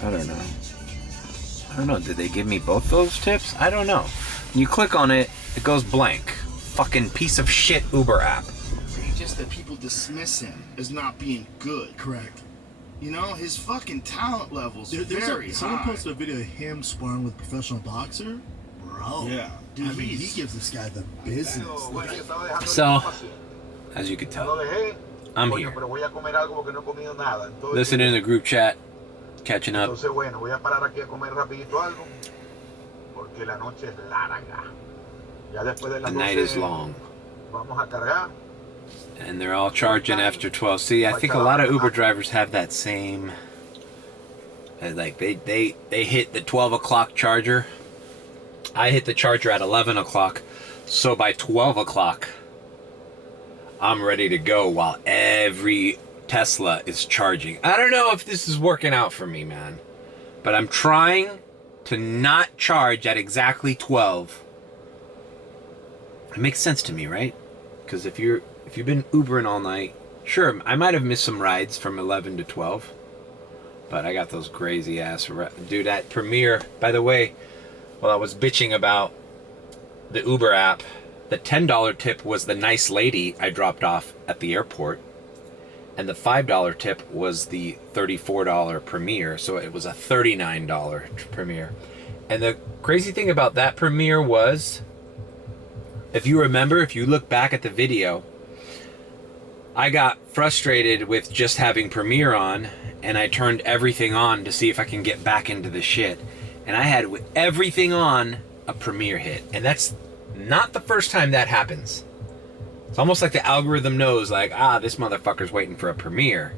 I don't know. Did they give me both those tips? I don't know. You click on it, it goes blank. Fucking piece of shit Uber app. It's just that people dismiss him as not being good. Correct. You know, his fucking talent levels very high. Someone posted a video of him sparring with a professional boxer. Bro. Yeah. Dude, I mean, he gives this guy the business. So, as you can tell, I'm here. Listening to the group chat, catching up. The night is long. And they're all charging after 12. See, I think a lot of Uber drivers have that same, like they hit the 12 o'clock charger. I hit the charger at 11 o'clock. So by 12 o'clock, I'm ready to go while every Tesla is charging. I don't know if this is working out for me, man. But I'm trying to not charge at exactly 12. It makes sense to me, right? Because if you've been Ubering all night, sure, I might have missed some rides from 11 to 12. But I got those crazy ass... Dude, that premiere, by the way, while I was bitching about the Uber app, the $10 tip was the nice lady I dropped off at the airport. And the $5 tip was the $34 premiere, so it was a $39 premiere. And the crazy thing about that premiere was, if you remember, if you look back at the video, I got frustrated with just having Premiere on, and I turned everything on to see if I can get back into the shit. And I had, with everything on, a Premiere hit. And that's not the first time that happens. It's almost like the algorithm knows, like, this motherfucker's waiting for a Premiere,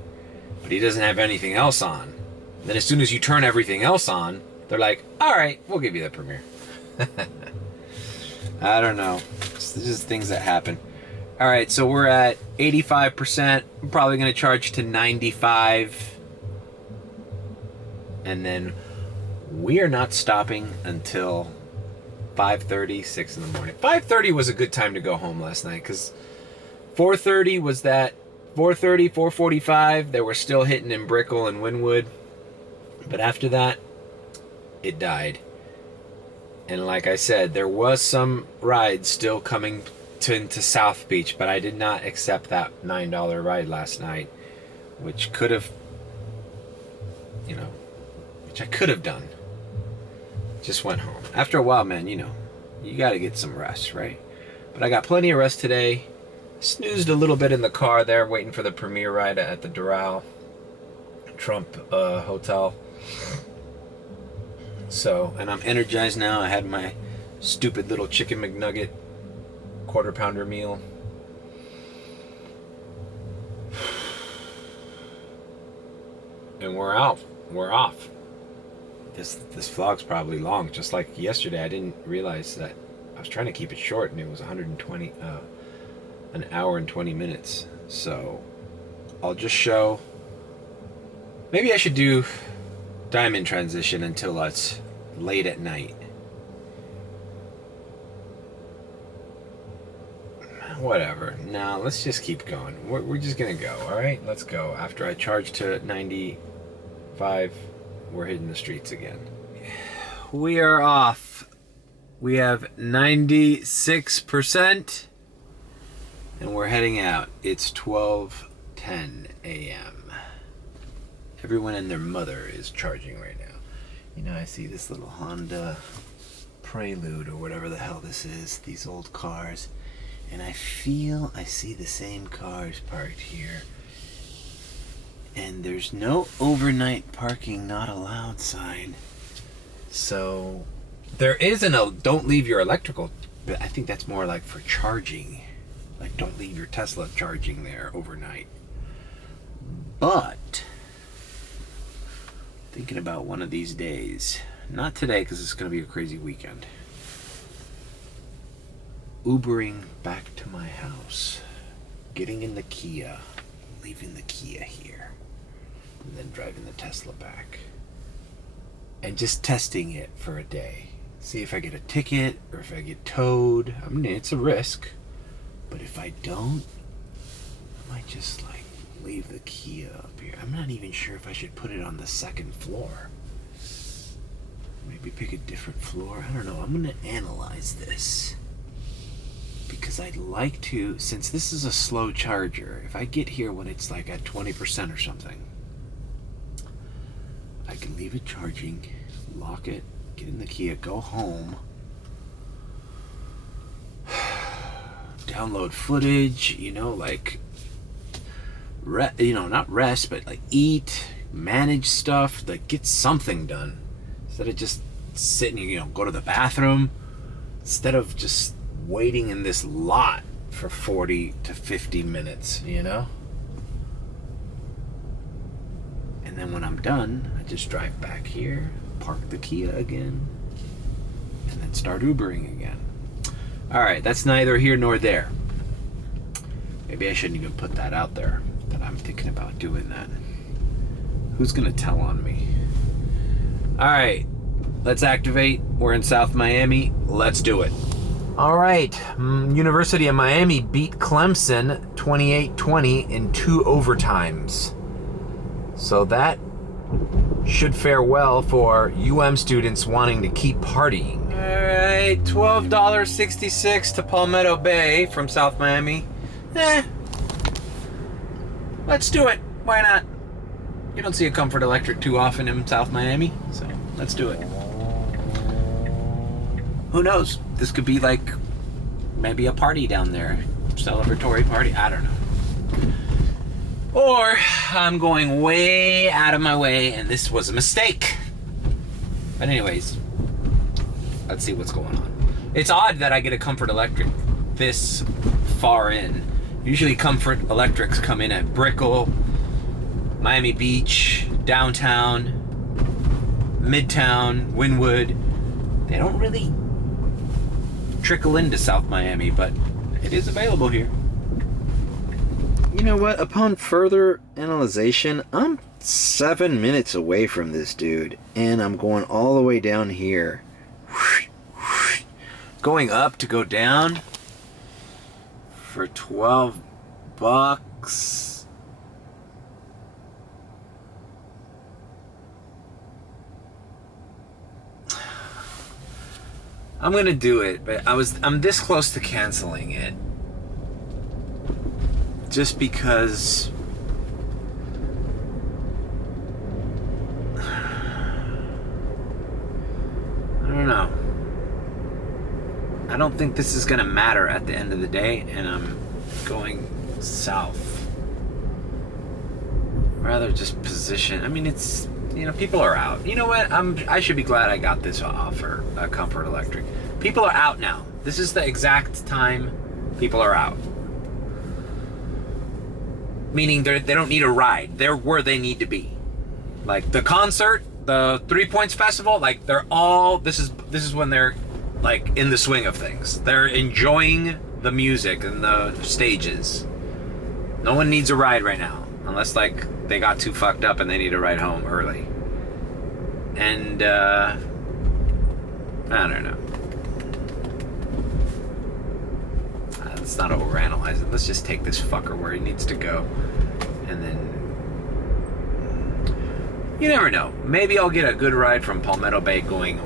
but he doesn't have anything else on. Then as soon as you turn everything else on, they're like, all right, we'll give you the Premiere. I don't know. It's just things that happen. All right, so we're at 85%. I'm probably going to charge to 95. And then we are not stopping until 5:30, 6 in the morning. 5:30 was a good time to go home last night, because 4:30 was that 4:30, 4:45. They were still hitting in Brickell and Wynwood. But after that, it died. And like I said, there was some rides still coming into South Beach, but I did not accept that $9 ride last night, which could have, which I could have done. Just went home. After a while, man, you got to get some rest, right? But I got plenty of rest today. Snoozed a little bit in the car there, waiting for the Premiere ride at the Doral Trump Hotel. So, and I'm energized now. I had my stupid little chicken McNugget quarter pounder meal. And we're out. We're off. This vlog's probably long. Just like yesterday, I didn't realize that I was trying to keep it short, and it was 120, an hour and 20 minutes. So I'll just show. Maybe I should do diamond transition until it's late at night. Whatever. Now let's just keep going. We're just gonna go. All right, let's go. After I charge to 95, we're hitting the streets again. We are off. We have 96%, and we're heading out. It's 12:10 a.m. Everyone and their mother is charging right now. I see this little Honda Prelude or whatever the hell this is. These old cars. And I feel I see the same cars parked here. And there's no overnight parking not allowed sign. So there is don't leave your electrical, but I think that's more like for charging. Like, don't leave your Tesla charging there overnight. But thinking about one of these days, not today because it's going to be a crazy weekend, Ubering back to my house, getting in the Kia, leaving the Kia here, and then driving the Tesla back, and just testing it for a day. See if I get a ticket or if I get towed. I mean, it's a risk, but if I don't, I might just leave the Kia up here. I'm not even sure if I should put it on the second floor. Maybe pick a different floor. I don't know. I'm gonna analyze this. Because I'd like to, since this is a slow charger, if I get here when it's like at 20% or something, I can leave it charging, lock it, get in the Kia, go home, download footage, not rest, but eat, manage stuff, get something done. Instead of just sitting, go to the bathroom, instead of just waiting in this lot for 40 to 50 minutes, And then when I'm done, I just drive back here, park the Kia again, and then start Ubering again. All right, that's neither here nor there. Maybe I shouldn't even put that out there, that I'm thinking about doing that. Who's gonna tell on me? All right, let's activate. We're in South Miami. Let's do it. All right, University of Miami beat Clemson 28-20 in 2 overtimes. So that should fare well for UM students wanting to keep partying. All right, $12.66 to Palmetto Bay from South Miami. let's do it. Why not? You don't see a Comfort Electric too often in South Miami, so let's do it. Who knows? This could be like maybe a party down there. Celebratory party. I don't know. Or I'm going way out of my way and this was a mistake. But anyways, let's see what's going on. It's odd that I get a Comfort Electric this far in. Usually Comfort Electrics come in at Brickell, Miami Beach, downtown, Midtown, Wynwood. They don't really trickle into South Miami, but it is available here. You know what? Upon further analyzation, I'm 7 minutes away from this dude, and I'm going all the way down here. Going up to go down for $12. I'm gonna do it, but I'm this close to canceling it. Just because I don't know. I don't think this is gonna matter at the end of the day, and I'm going south. Rather just position. I mean, it's, you know, people are out. You know what? I should be glad I got this offer, Comfort Electric. People are out now. This is the exact time people are out. Meaning they don't need a ride. They're where they need to be. Like the concert, the 3 Points Festival, like they're all, this is when they're like in the swing of things. They're enjoying the music and the stages. No one needs a ride right now. Unless like they got too fucked up and they need a ride home early. And I don't know. Let's not overanalyze it. Let's just take this fucker where he needs to go. And then you never know. Maybe I'll get a good ride from Palmetto Bay going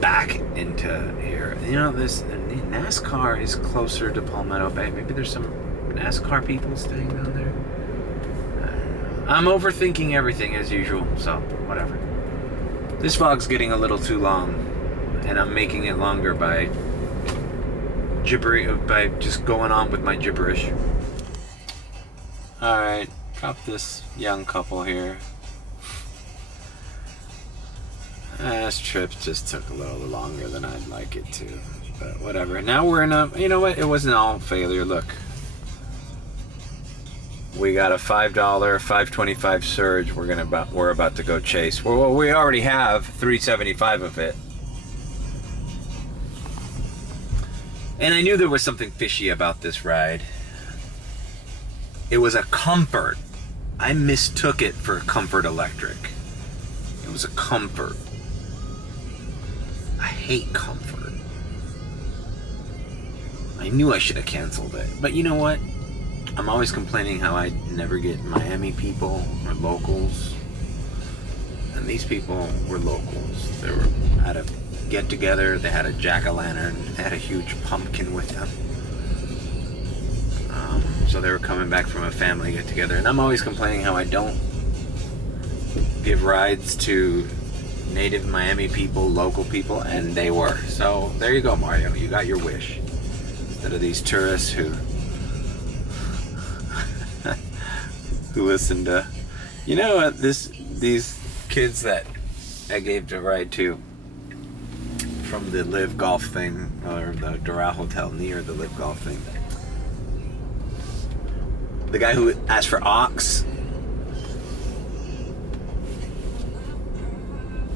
back into here. You know, this NASCAR is closer to Palmetto Bay. Maybe there's some NASCAR people staying down there. I'm overthinking everything as usual, so whatever. This vlog's getting a little too long, and I'm making it longer by just going on with my gibberish. Alright, got this young couple here. This trip just took a little longer than I'd like it to, but whatever. Now we're in a, you know what, it wasn't all failure. Look, we got a $5, $5.25 surge. We're about to go chase. Well, we already have $3.75 of it. And I knew there was something fishy about this ride. It was a Comfort. I mistook it for a Comfort Electric. It was a Comfort. I hate Comfort. I knew I should have canceled it. But you know what? I'm always complaining how I never get Miami people or locals. And these people were locals. They were at a get-together. They had a jack-o'-lantern. They had a huge pumpkin with them. So they were coming back from a family get-together. And I'm always complaining how I don't give rides to native Miami people, local people, and they were. So there you go, Mario. You got your wish. Instead of these tourists who listen to, you know what, these kids that I gave a ride to from the Live Golf thing, or the Doral Hotel near the Live Golf thing. The guy who asked for ox,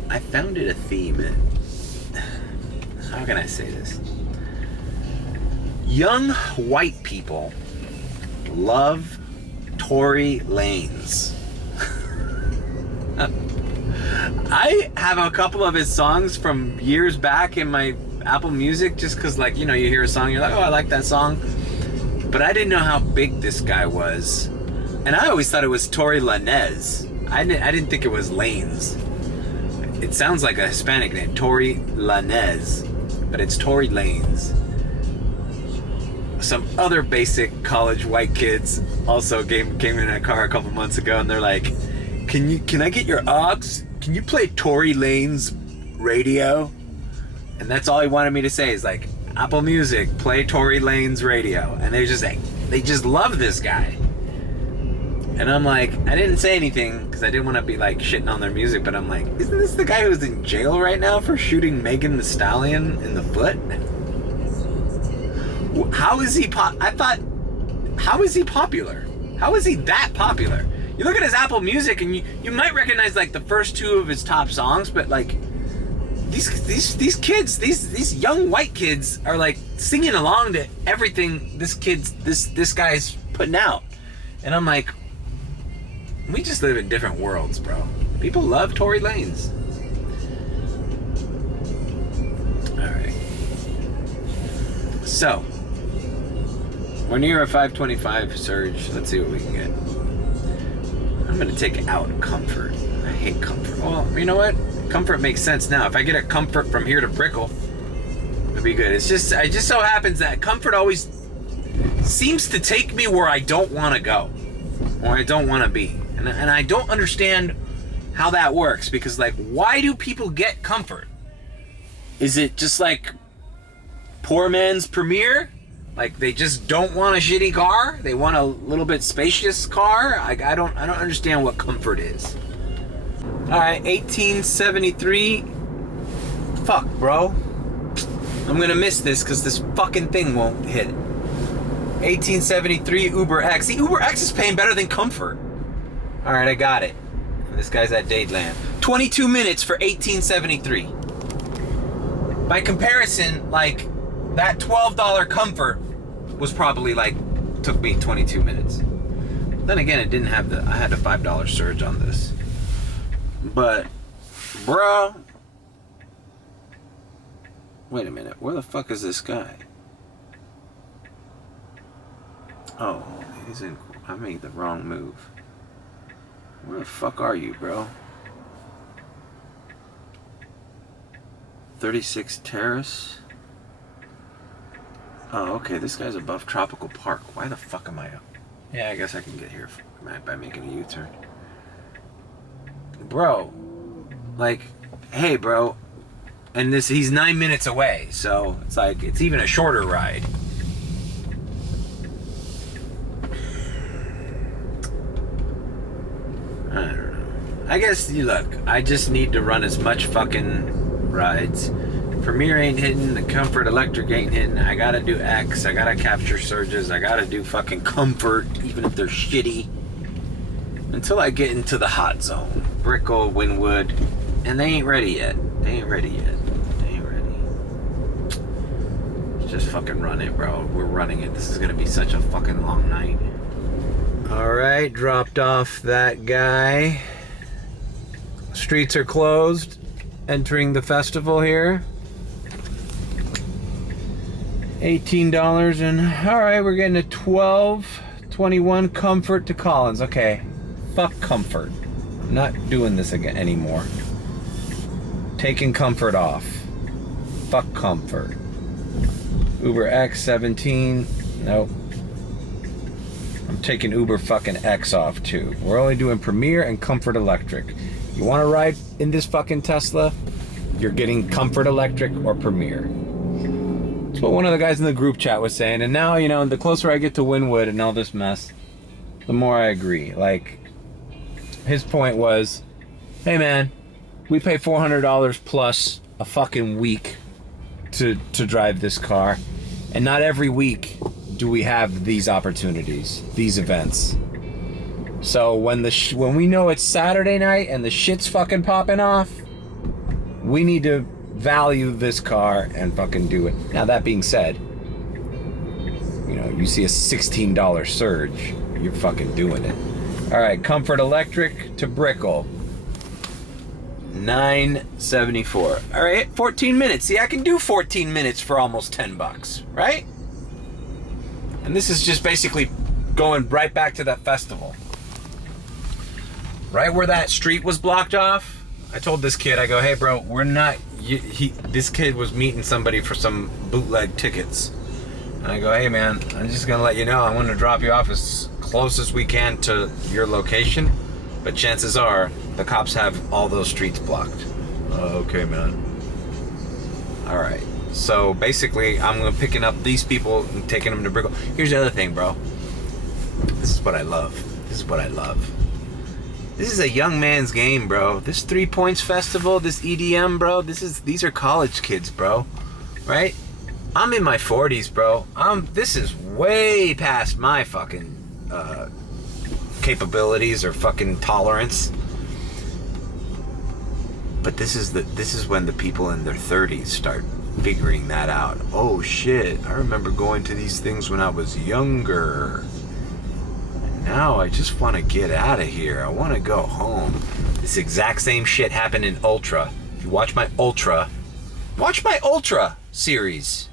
I found it a theme. How can I say this? Young white people love Tory Lanez. I have a couple of his songs from years back in my Apple Music, just because, like, you know, you hear a song, you're like, oh, I like that song. But I didn't know how big this guy was. And I always thought it was Tory Lanez. I didn't think it was Lanez. It sounds like a Hispanic name, Tory Lanez. But it's Tory Lanez. some other basic college white kids also came in a car a couple months ago, and they're like, can I get your aux? Can you play Tory Lane's radio? And that's all he wanted me to say is like, Apple Music, play Tory Lane's radio. And they just love this guy. And I'm like, I didn't say anything because I didn't want to be like shitting on their music, but I'm like, isn't this the guy who's in jail right now for shooting Megan Thee Stallion in the foot? How is he how is he popular? How is he that popular? You look at his Apple Music and you might recognize like the first two of his top songs, but like these kids, these young white kids are like singing along to everything this guy's putting out. And I'm like, we just live in different worlds, bro. People love Tory Lanez. Alright. So, we're near a 525 surge. Let's see what we can get. I'm going to take out comfort. I hate comfort. Well, you know what? Comfort makes sense now. If I get a comfort from here to Brickell, it'll be good. It just so happens that comfort always seems to take me where I don't want to go. Or I don't want to be. And I don't understand how that works, because like, why do people get comfort? Is it just like poor man's Premier? Like they just don't want a shitty car? They want a little bit spacious car? I don't understand what comfort is. All right, 1873. Fuck, bro. I'm gonna miss this because this fucking thing won't hit. 1873 Uber X. See, Uber X is paying better than comfort. All right, I got it. And this guy's at Dadeland. 22 minutes for 1873. By comparison, like that $12 comfort was probably like, took me 22 minutes. Then again, it didn't have I had a $5 surge on this. But, bro. Wait a minute, where the fuck is this guy? Oh, I made the wrong move. Where the fuck are you, bro? 36 Terrace? Oh, okay, this guy's above Tropical Park. Why the fuck am I up? Yeah, I guess I can get here by making a U-turn. Bro, like, hey, bro. And he's 9 minutes away, so it's like, it's even a shorter ride. I don't know. I guess, look, I just need to run as much fucking rides. Premier ain't hitting, the Comfort Electric ain't hitting. I gotta do X, I gotta capture surges, I gotta do fucking Comfort, even if they're shitty. Until I get into the hot zone. Brickell, Wynwood, and they ain't ready yet. They ain't ready. Just fucking run it, bro. We're running it. This is gonna be such a fucking long night. Alright, dropped off that guy. Streets are closed. Entering the festival here. $18 and alright, we're getting a 12.21 Comfort to Collins. Okay. Fuck Comfort. I'm not doing this again anymore. Taking Comfort off. Fuck Comfort. Uber X 17. Nope. I'm taking Uber fucking X off too. We're only doing Premier and Comfort Electric. You want to ride in this fucking Tesla? You're getting Comfort Electric or Premier. That's what one of the guys in the group chat was saying. And now, you know, the closer I get to Wynwood and all this mess, the more I agree. Like, his point was, hey man, we pay $400 plus a fucking week to drive this car. And not every week do we have these opportunities, these events. So when we know it's Saturday night and the shit's fucking popping off, we need to value this car and fucking do it. Now that being said, you know, you see a $16 surge, you're fucking doing it. All right, Comfort Electric to Brickell. $9.74. All right, 14 minutes. See, I can do 14 minutes for almost $10, right? And this is just basically going right back to that festival. Right where that street was blocked off, I told this kid, I go, hey bro, we're not, this kid was meeting somebody for some bootleg tickets. And I go, hey man, I'm just gonna let you know, I want to drop you off as close as we can to your location, but chances are the cops have all those streets blocked. Okay, man. All right. So basically, I'm picking up these people and taking them to Brickell. Here's the other thing, bro. This is what I love. This is what I love. This is a young man's game, bro. This 3 Points Festival, this EDM, bro. These are college kids, bro. Right? I'm in my 40s, bro. This is way past my fucking capabilities or fucking tolerance. But this is when the people in their 30s start figuring that out. Oh shit, I remember going to these things when I was younger. And now I just want to get out of here. I want to go home. This exact same shit happened in Ultra. If you watch my Ultra series.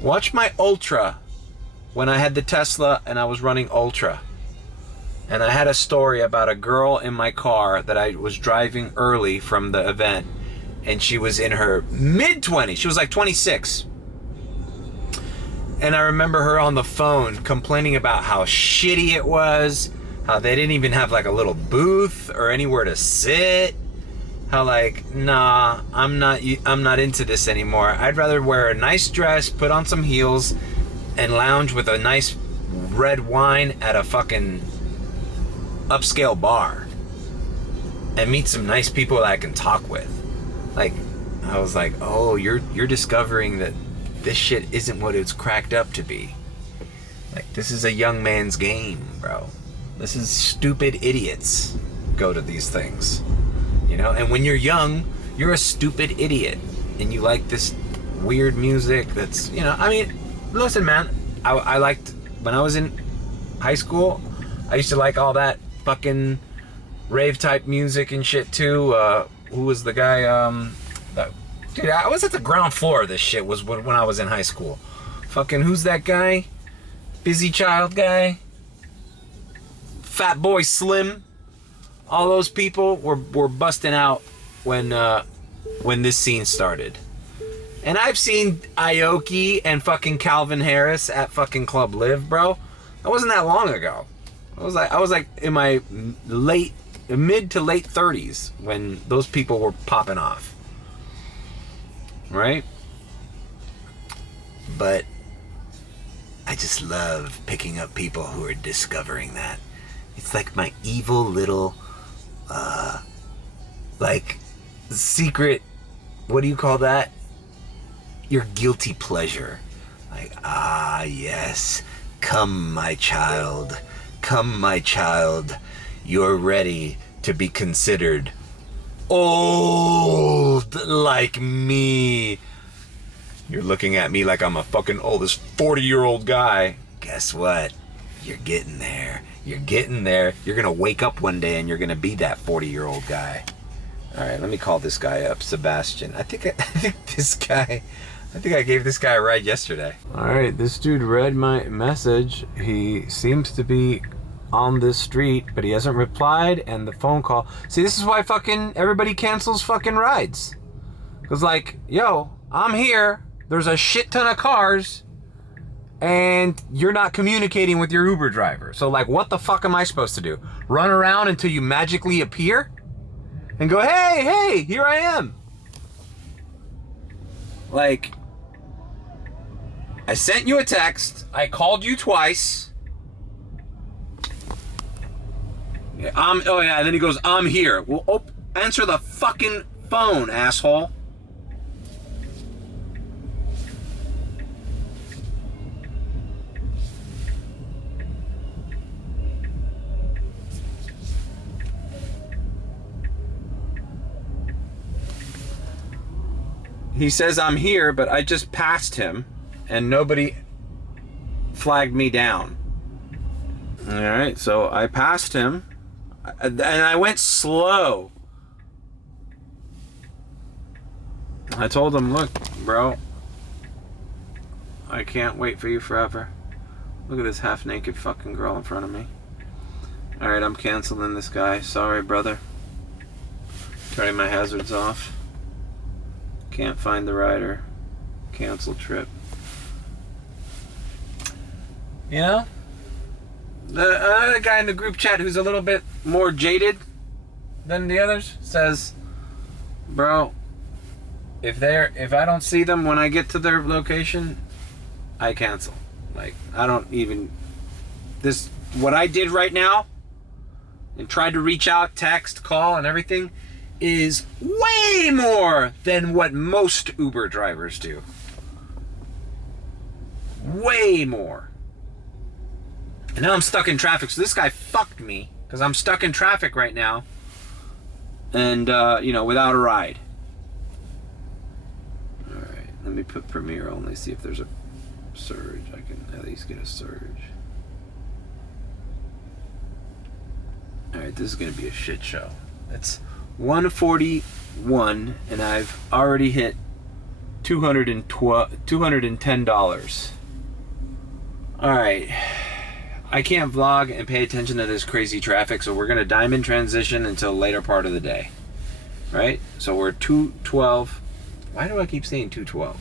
Watch my Ultra when I had the Tesla and I was running Ultra. And I had a story about a girl in my car that I was driving early from the event, and she was in her mid-20s. She was like 26. And I remember her on the phone complaining about how shitty it was, how they didn't even have like a little booth or anywhere to sit. How like, nah, I'm not into this anymore. I'd rather wear a nice dress, put on some heels, and lounge with a nice red wine at a fucking upscale bar and meet some nice people that I can talk with. Like, I was like, oh, you're discovering that this shit isn't what it's cracked up to be. Like, this is a young man's game, bro. This is stupid idiots go to these things, you know. And when you're young, you're a stupid idiot, and you like this weird music that's, you know. I mean, listen, man. I liked, when I was in high school, I used to like all that fucking rave type music and shit too. Who was the guy? Dude, I was at the ground floor of this shit was when I was in high school. Fucking, who's that guy? Busy Child guy? Fat Boy Slim? All those people were busting out when this scene started. And I've seen Aoki and fucking Calvin Harris at fucking Club Live, bro. That wasn't that long ago. I was like in my mid to late 30s when those people were popping off. Right? But I just love picking up people who are discovering that. It's like my evil little like secret, what do you call that? Your guilty pleasure. Like, ah, yes. Come, my child. Come, my child. You're ready to be considered old like me. You're looking at me like I'm a fucking oldest 40-year-old guy. Guess what? You're getting there. You're getting there. You're gonna wake up one day and you're gonna be that 40-year-old guy. All right, let me call this guy up, Sebastian. I think I gave this guy a ride yesterday. All right, this dude read my message. He seems to be on this street, but he hasn't replied, and the phone call. See, this is why fucking everybody cancels fucking rides. Cause like, yo, I'm here. There's a shit ton of cars, and you're not communicating with your Uber driver. So like, what the fuck am I supposed to do? Run around until you magically appear? And go, hey, here I am. Like, I sent you a text. I called you twice. Yeah, oh yeah, and then he goes, I'm here. Well, answer the fucking phone, asshole. He says I'm here, but I just passed him and nobody flagged me down. All right, so I passed him and I went slow. I told him, look, bro, I can't wait for you forever. Look at this half-naked fucking girl in front of me. All right, I'm canceling this guy. Sorry, brother. Turning my hazards off. Can't find the rider. Cancel trip. You know? The other guy in the group chat who's a little bit more jaded than the others says, bro, if I don't see them when I get to their location, I cancel. Like, I don't even, what I did right now and tried to reach out, text, call, and everything is way more than what most Uber drivers do. Way more. And now I'm stuck in traffic, so this guy fucked me because I'm stuck in traffic right now and, without a ride. All right, let me put Premiere only, see if there's a surge. I can at least get a surge. All right, this is going to be a shit show. It's 141 and I've already hit $210. All right. I can't vlog and pay attention to this crazy traffic, so we're gonna diamond transition until later part of the day, right? So we're 212. Why do I keep saying 212?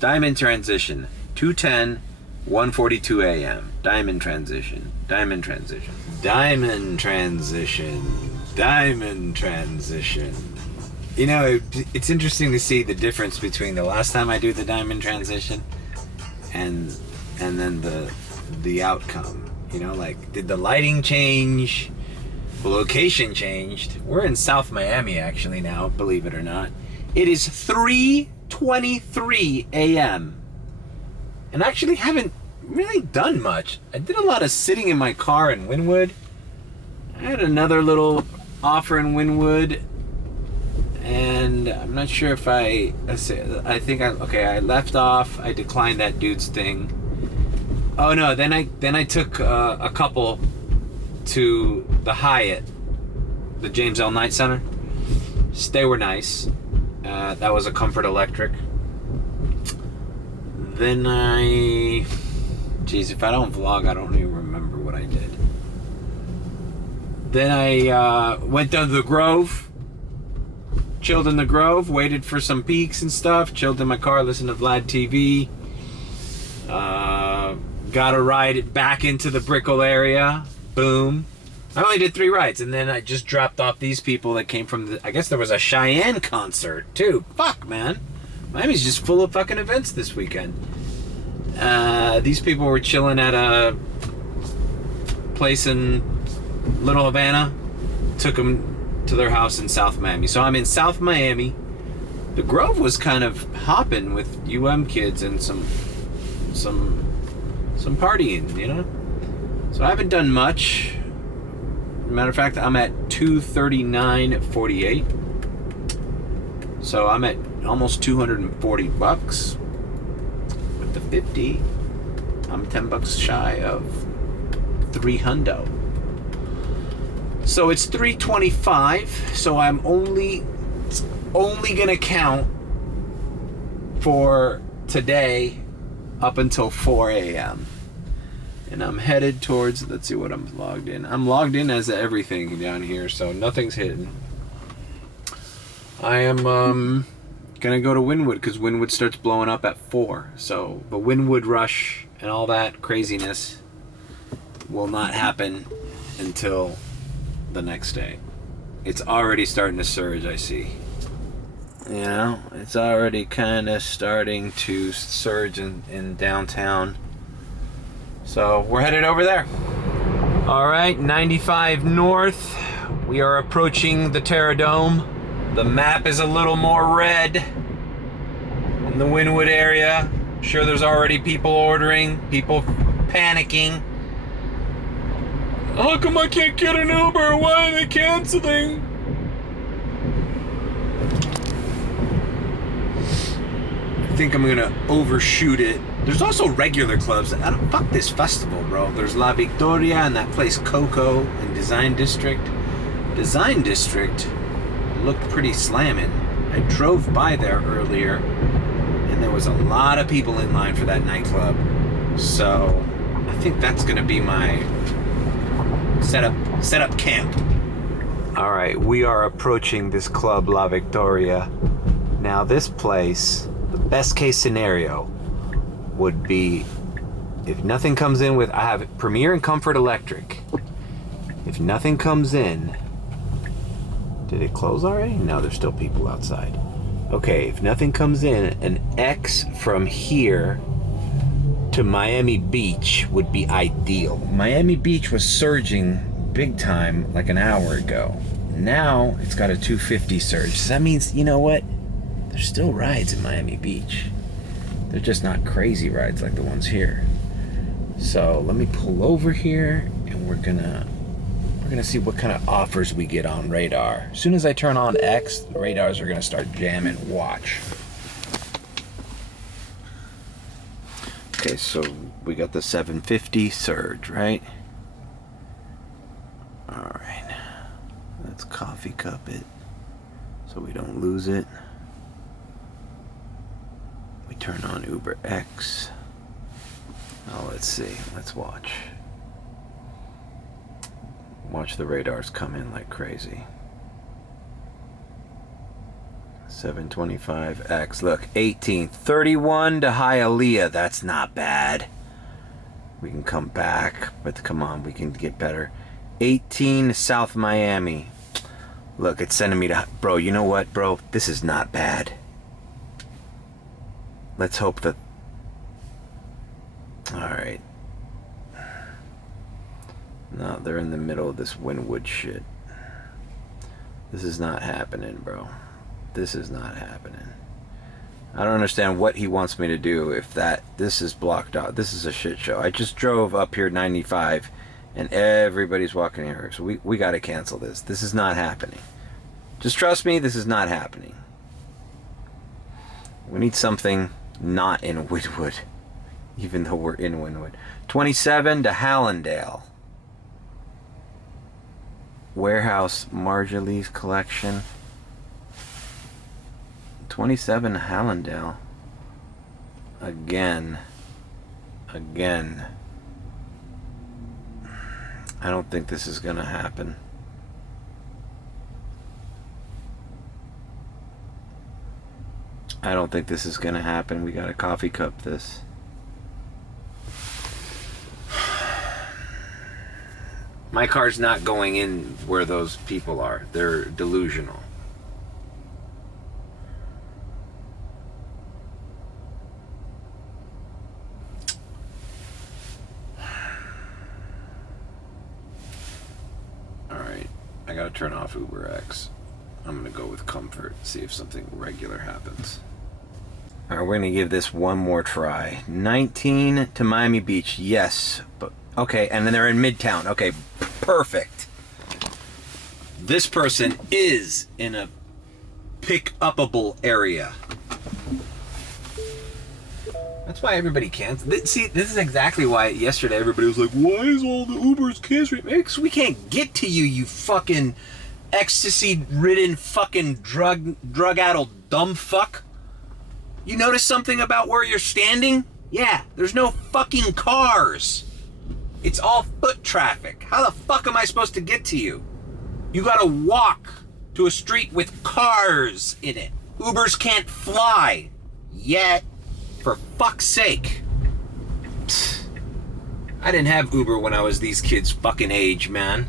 Diamond transition, 210, 1:42 a.m. Diamond transition, diamond transition, diamond transition, diamond transition. You know, it's interesting to see the difference between the last time I do the diamond transition and then the outcome. You know, like, did the lighting change? The location changed. We're in South Miami actually now, believe it or not. It is 3:23 a.m. and I actually haven't really done much. I did a lot of sitting in my car in Wynwood. I had another little offer in Wynwood, and I'm not sure if I left off. I declined that dude's thing. Oh no, then I took a couple to the Hyatt, the James L. Knight Center. They were nice. That was a Comfort Electric. Then if I don't vlog, I don't even remember what I did. Then I went down to the Grove, chilled in the Grove, waited for some peaks and stuff, chilled in my car, listened to Vlad TV. Got a ride back into the Brickell area. Boom. I only did 3 rides, and then I just dropped off these people that came from I guess there was a Cheyenne concert, too. Fuck, man. Miami's just full of fucking events this weekend. These people were chilling at a place in Little Havana. Took them to their house in South Miami. So I'm in South Miami. The Grove was kind of hopping with kids and some partying, you know? So I haven't done much. Matter of fact, I'm at 239.48. So I'm at almost $240 with the 50. I'm $10 shy of $300. So it's 325. So I'm only gonna count for today up until 4 a.m. And I'm headed towards, let's see what I'm logged in. I'm logged in as everything down here, so nothing's hidden. I am gonna go to Wynwood because Wynwood starts blowing up at 4. So the Wynwood rush and all that craziness will not happen until the next day. It's already starting to surge, I see. You know, it's already kind of starting to surge in downtown. So we're headed over there. All right, 95 north. We are approaching the Terra Dome. The map is a little more red in the Wynwood area. I'm sure there's already people ordering, people panicking. How come I can't get an Uber? Why are they canceling? I think I'm gonna overshoot it. There's also regular clubs. Fuck this festival, bro. There's La Victoria and that place Coco and Design District. Design District looked pretty slamming. I drove by there earlier and there was a lot of people in line for that nightclub. So I think that's gonna be my set up camp. All right, we are approaching this club La Victoria. Now this place, the best case scenario would be If nothing comes in with, I have Premier and Comfort Electric. If nothing comes in, did it close already? No, there's still people outside. Okay, if nothing comes in, an X from here to Miami Beach would be ideal. Miami Beach was surging big time like an hour ago. Now it's got a 250 surge. So that means, you know what? There's still rides in Miami Beach. They're just not crazy rides like the ones here. So let me pull over here and we're gonna see what kind of offers we get on radar. As soon as I turn on X, the radars are gonna start jamming. Watch. Okay, so we got the 750 surge, right? All right, let's coffee cup it so we don't lose it. We turn on Uber X. Oh, let's see. Let's watch. Watch the radars come in like crazy. 725X. Look, 18. 31 to Hialeah. That's not bad. We can come back, but come on, we can get better. 18 South Miami. Look, it's sending me to... Bro, you know what, bro? This is not bad. Let's hope that... Alright. No, they're in the middle of this Wynwood shit. This is not happening, bro. This is not happening. I don't understand what he wants me to do if this is blocked out. This is a shit show. I just drove up here 95 and everybody's walking here. So we got to cancel this. This is not happening. Just trust me, this is not happening. We need something not in Wynwood, even though we're in Wynwood. 27 to Hallandale. Warehouse Marjolie's collection. 27 to Hallandale. Again. I don't think this is gonna happen. I don't think this is gonna happen. We gotta coffee cup this. My car's not going in where those people are. They're delusional. Alright, I gotta turn off Uber X. I'm gonna go with Comfort, see if something regular happens. Alright, we're gonna give this one more try. 19 to Miami Beach, yes, but okay, and then they're in Midtown. Okay, perfect. This person is in a pick-upable area. That's why everybody canceled. See, this is exactly why yesterday everybody was like, why is all the Ubers canceling? Maybe because we can't get to you, you fucking ecstasy-ridden fucking drug-addled dumb fuck. You notice something about where you're standing? Yeah, there's no fucking cars. It's all foot traffic. How the fuck am I supposed to get to you? You gotta walk to a street with cars in it. Ubers can't fly. Yet. For fuck's sake. Psst. I didn't have Uber when I was these kids' fucking age, man.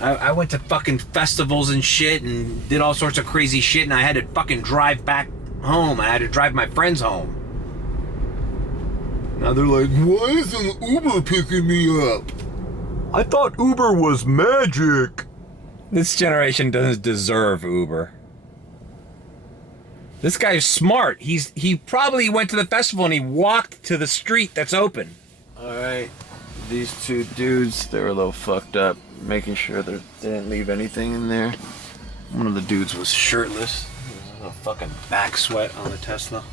I went to fucking festivals and shit and did all sorts of crazy shit, and I had to fucking drive back home. I had to drive my friends home. Now they're like, why isn't Uber picking me up? I thought Uber was magic. This generation doesn't deserve Uber. This guy's smart. He probably went to the festival and he walked to the street that's open. Alright, these two dudes, they were a little fucked up, making sure that they didn't leave anything in there. One of the dudes was shirtless. There was a little fucking back sweat on the Tesla.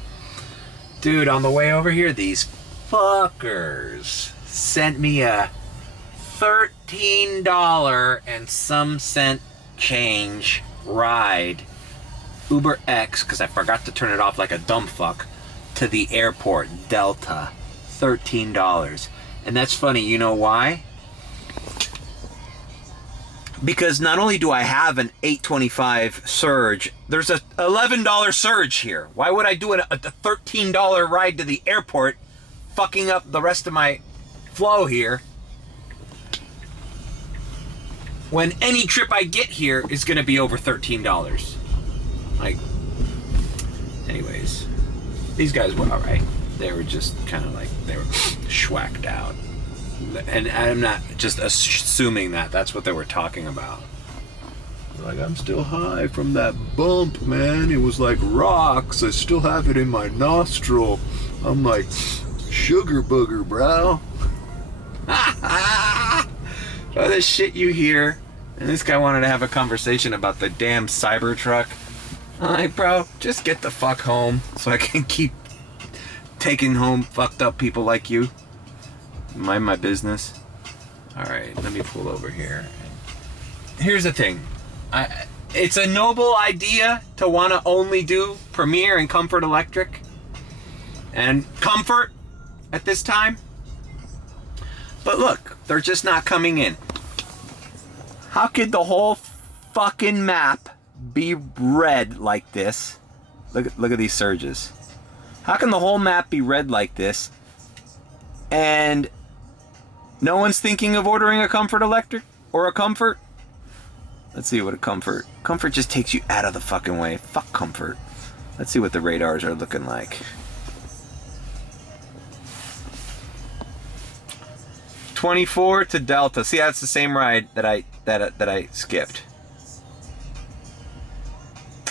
Dude, on the way over here, these fuckers sent me a $13 and some cent change ride, Uber X, because I forgot to turn it off like a dumb fuck, to the airport, Delta. $13. And that's funny, you know why? Because not only do I have an $8.25 surge, there's a $11 surge here. Why would I do a $13 ride to the airport fucking up the rest of my flow here. When any trip I get here is gonna be over $13. Like, anyways, these guys were all right. They were just kind of like, they were schwacked out. And I'm not just assuming that that's what they were talking about. Like, I'm still high from that bump, man. It was like rocks. I still have it in my nostril. I'm like, sugar booger, bro. All this shit you hear. And this guy wanted to have a conversation about the damn Cybertruck. I'm like, bro, just get the fuck home so I can keep taking home fucked up people like you. Mind my business. Alright, let me pull over here. Here's the thing. It's a noble idea to want to only do Premier and Comfort Electric. And Comfort at this time. But look, they're just not coming in. How could the whole fucking map be red like this? Look at these surges. How can the whole map be red like this? And no one's thinking of ordering a Comfort Electric or a Comfort? Let's see what a Comfort. Comfort just takes you out of the fucking way. Fuck Comfort. Let's see what the radars are looking like. 24 to Delta. See, that's the same ride that I skipped.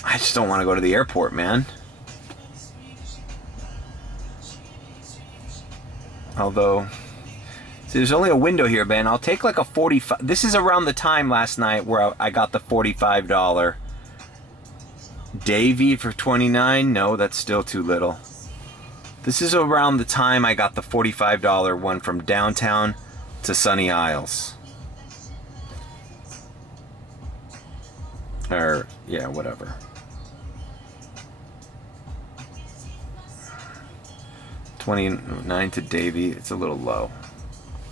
I just don't want to go to the airport, man. Although, see, there's only a window here, man. I'll take like a 45. This is around the time last night where I got the $45 Davy for 29. No, that's still too little. This is around the time I got the $45 one from downtown to Sunny Isles. Or, yeah, whatever. 29 to Davy, it's a little low.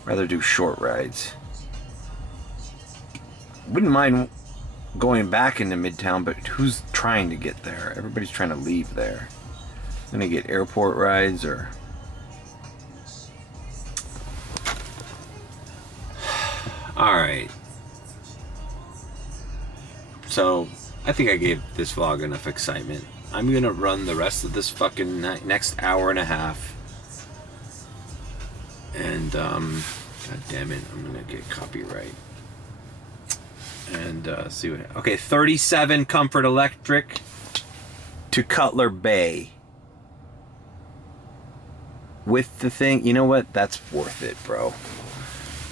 Rather do short rides. Wouldn't mind going back into Midtown, but who's trying to get there? Everybody's trying to leave there. Gonna get airport rides or... Alright. So, I think I gave this vlog enough excitement. I'm gonna run the rest of this fucking next hour and a half. And, god damn it, I'm gonna get copyright. And, see what... Okay, 37 Comfort Electric to Cutler Bay. With the thing, you know what? That's worth it, bro.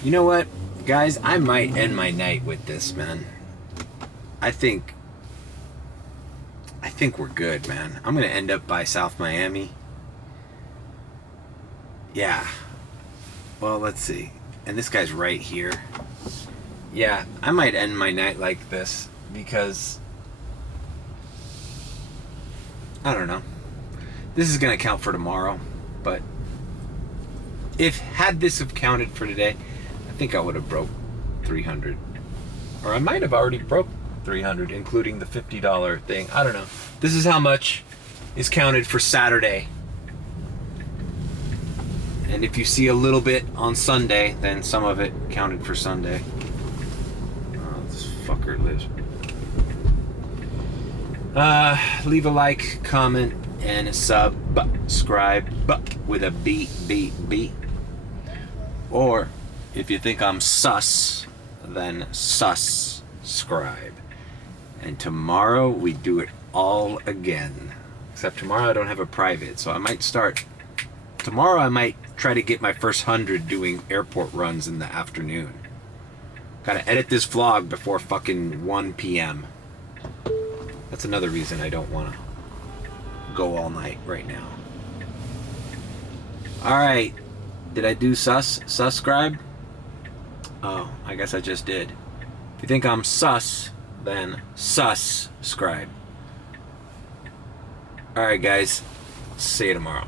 You know what? Guys, I might end my night with this, man. I think we're good, man. I'm gonna end up by South Miami. Yeah. Well, let's see. And this guy's right here. Yeah, I might end my night like this because I don't know. This is gonna count for tomorrow, but had this have counted for today, I think I would have broke 300, or I might have already broke 300, including the $50 thing. I don't know. This is how much is counted for Saturday. And if you see a little bit on Sunday, then some of it counted for Sunday. Oh, this fucker lives. Leave a like, comment, and a subscribe with a B. Or if you think I'm sus, then subscribe. And tomorrow we do it all again. Except tomorrow I don't have a private, so I might start. Tomorrow I might try to get my first 100 doing airport runs in the afternoon. Gotta edit this vlog before fucking 1 p.m. That's another reason I don't want to go all night right now. Alright. Did I do subscribe? Oh, I guess I just did. If you think I'm sus, then subscribe. Alright guys, see you tomorrow.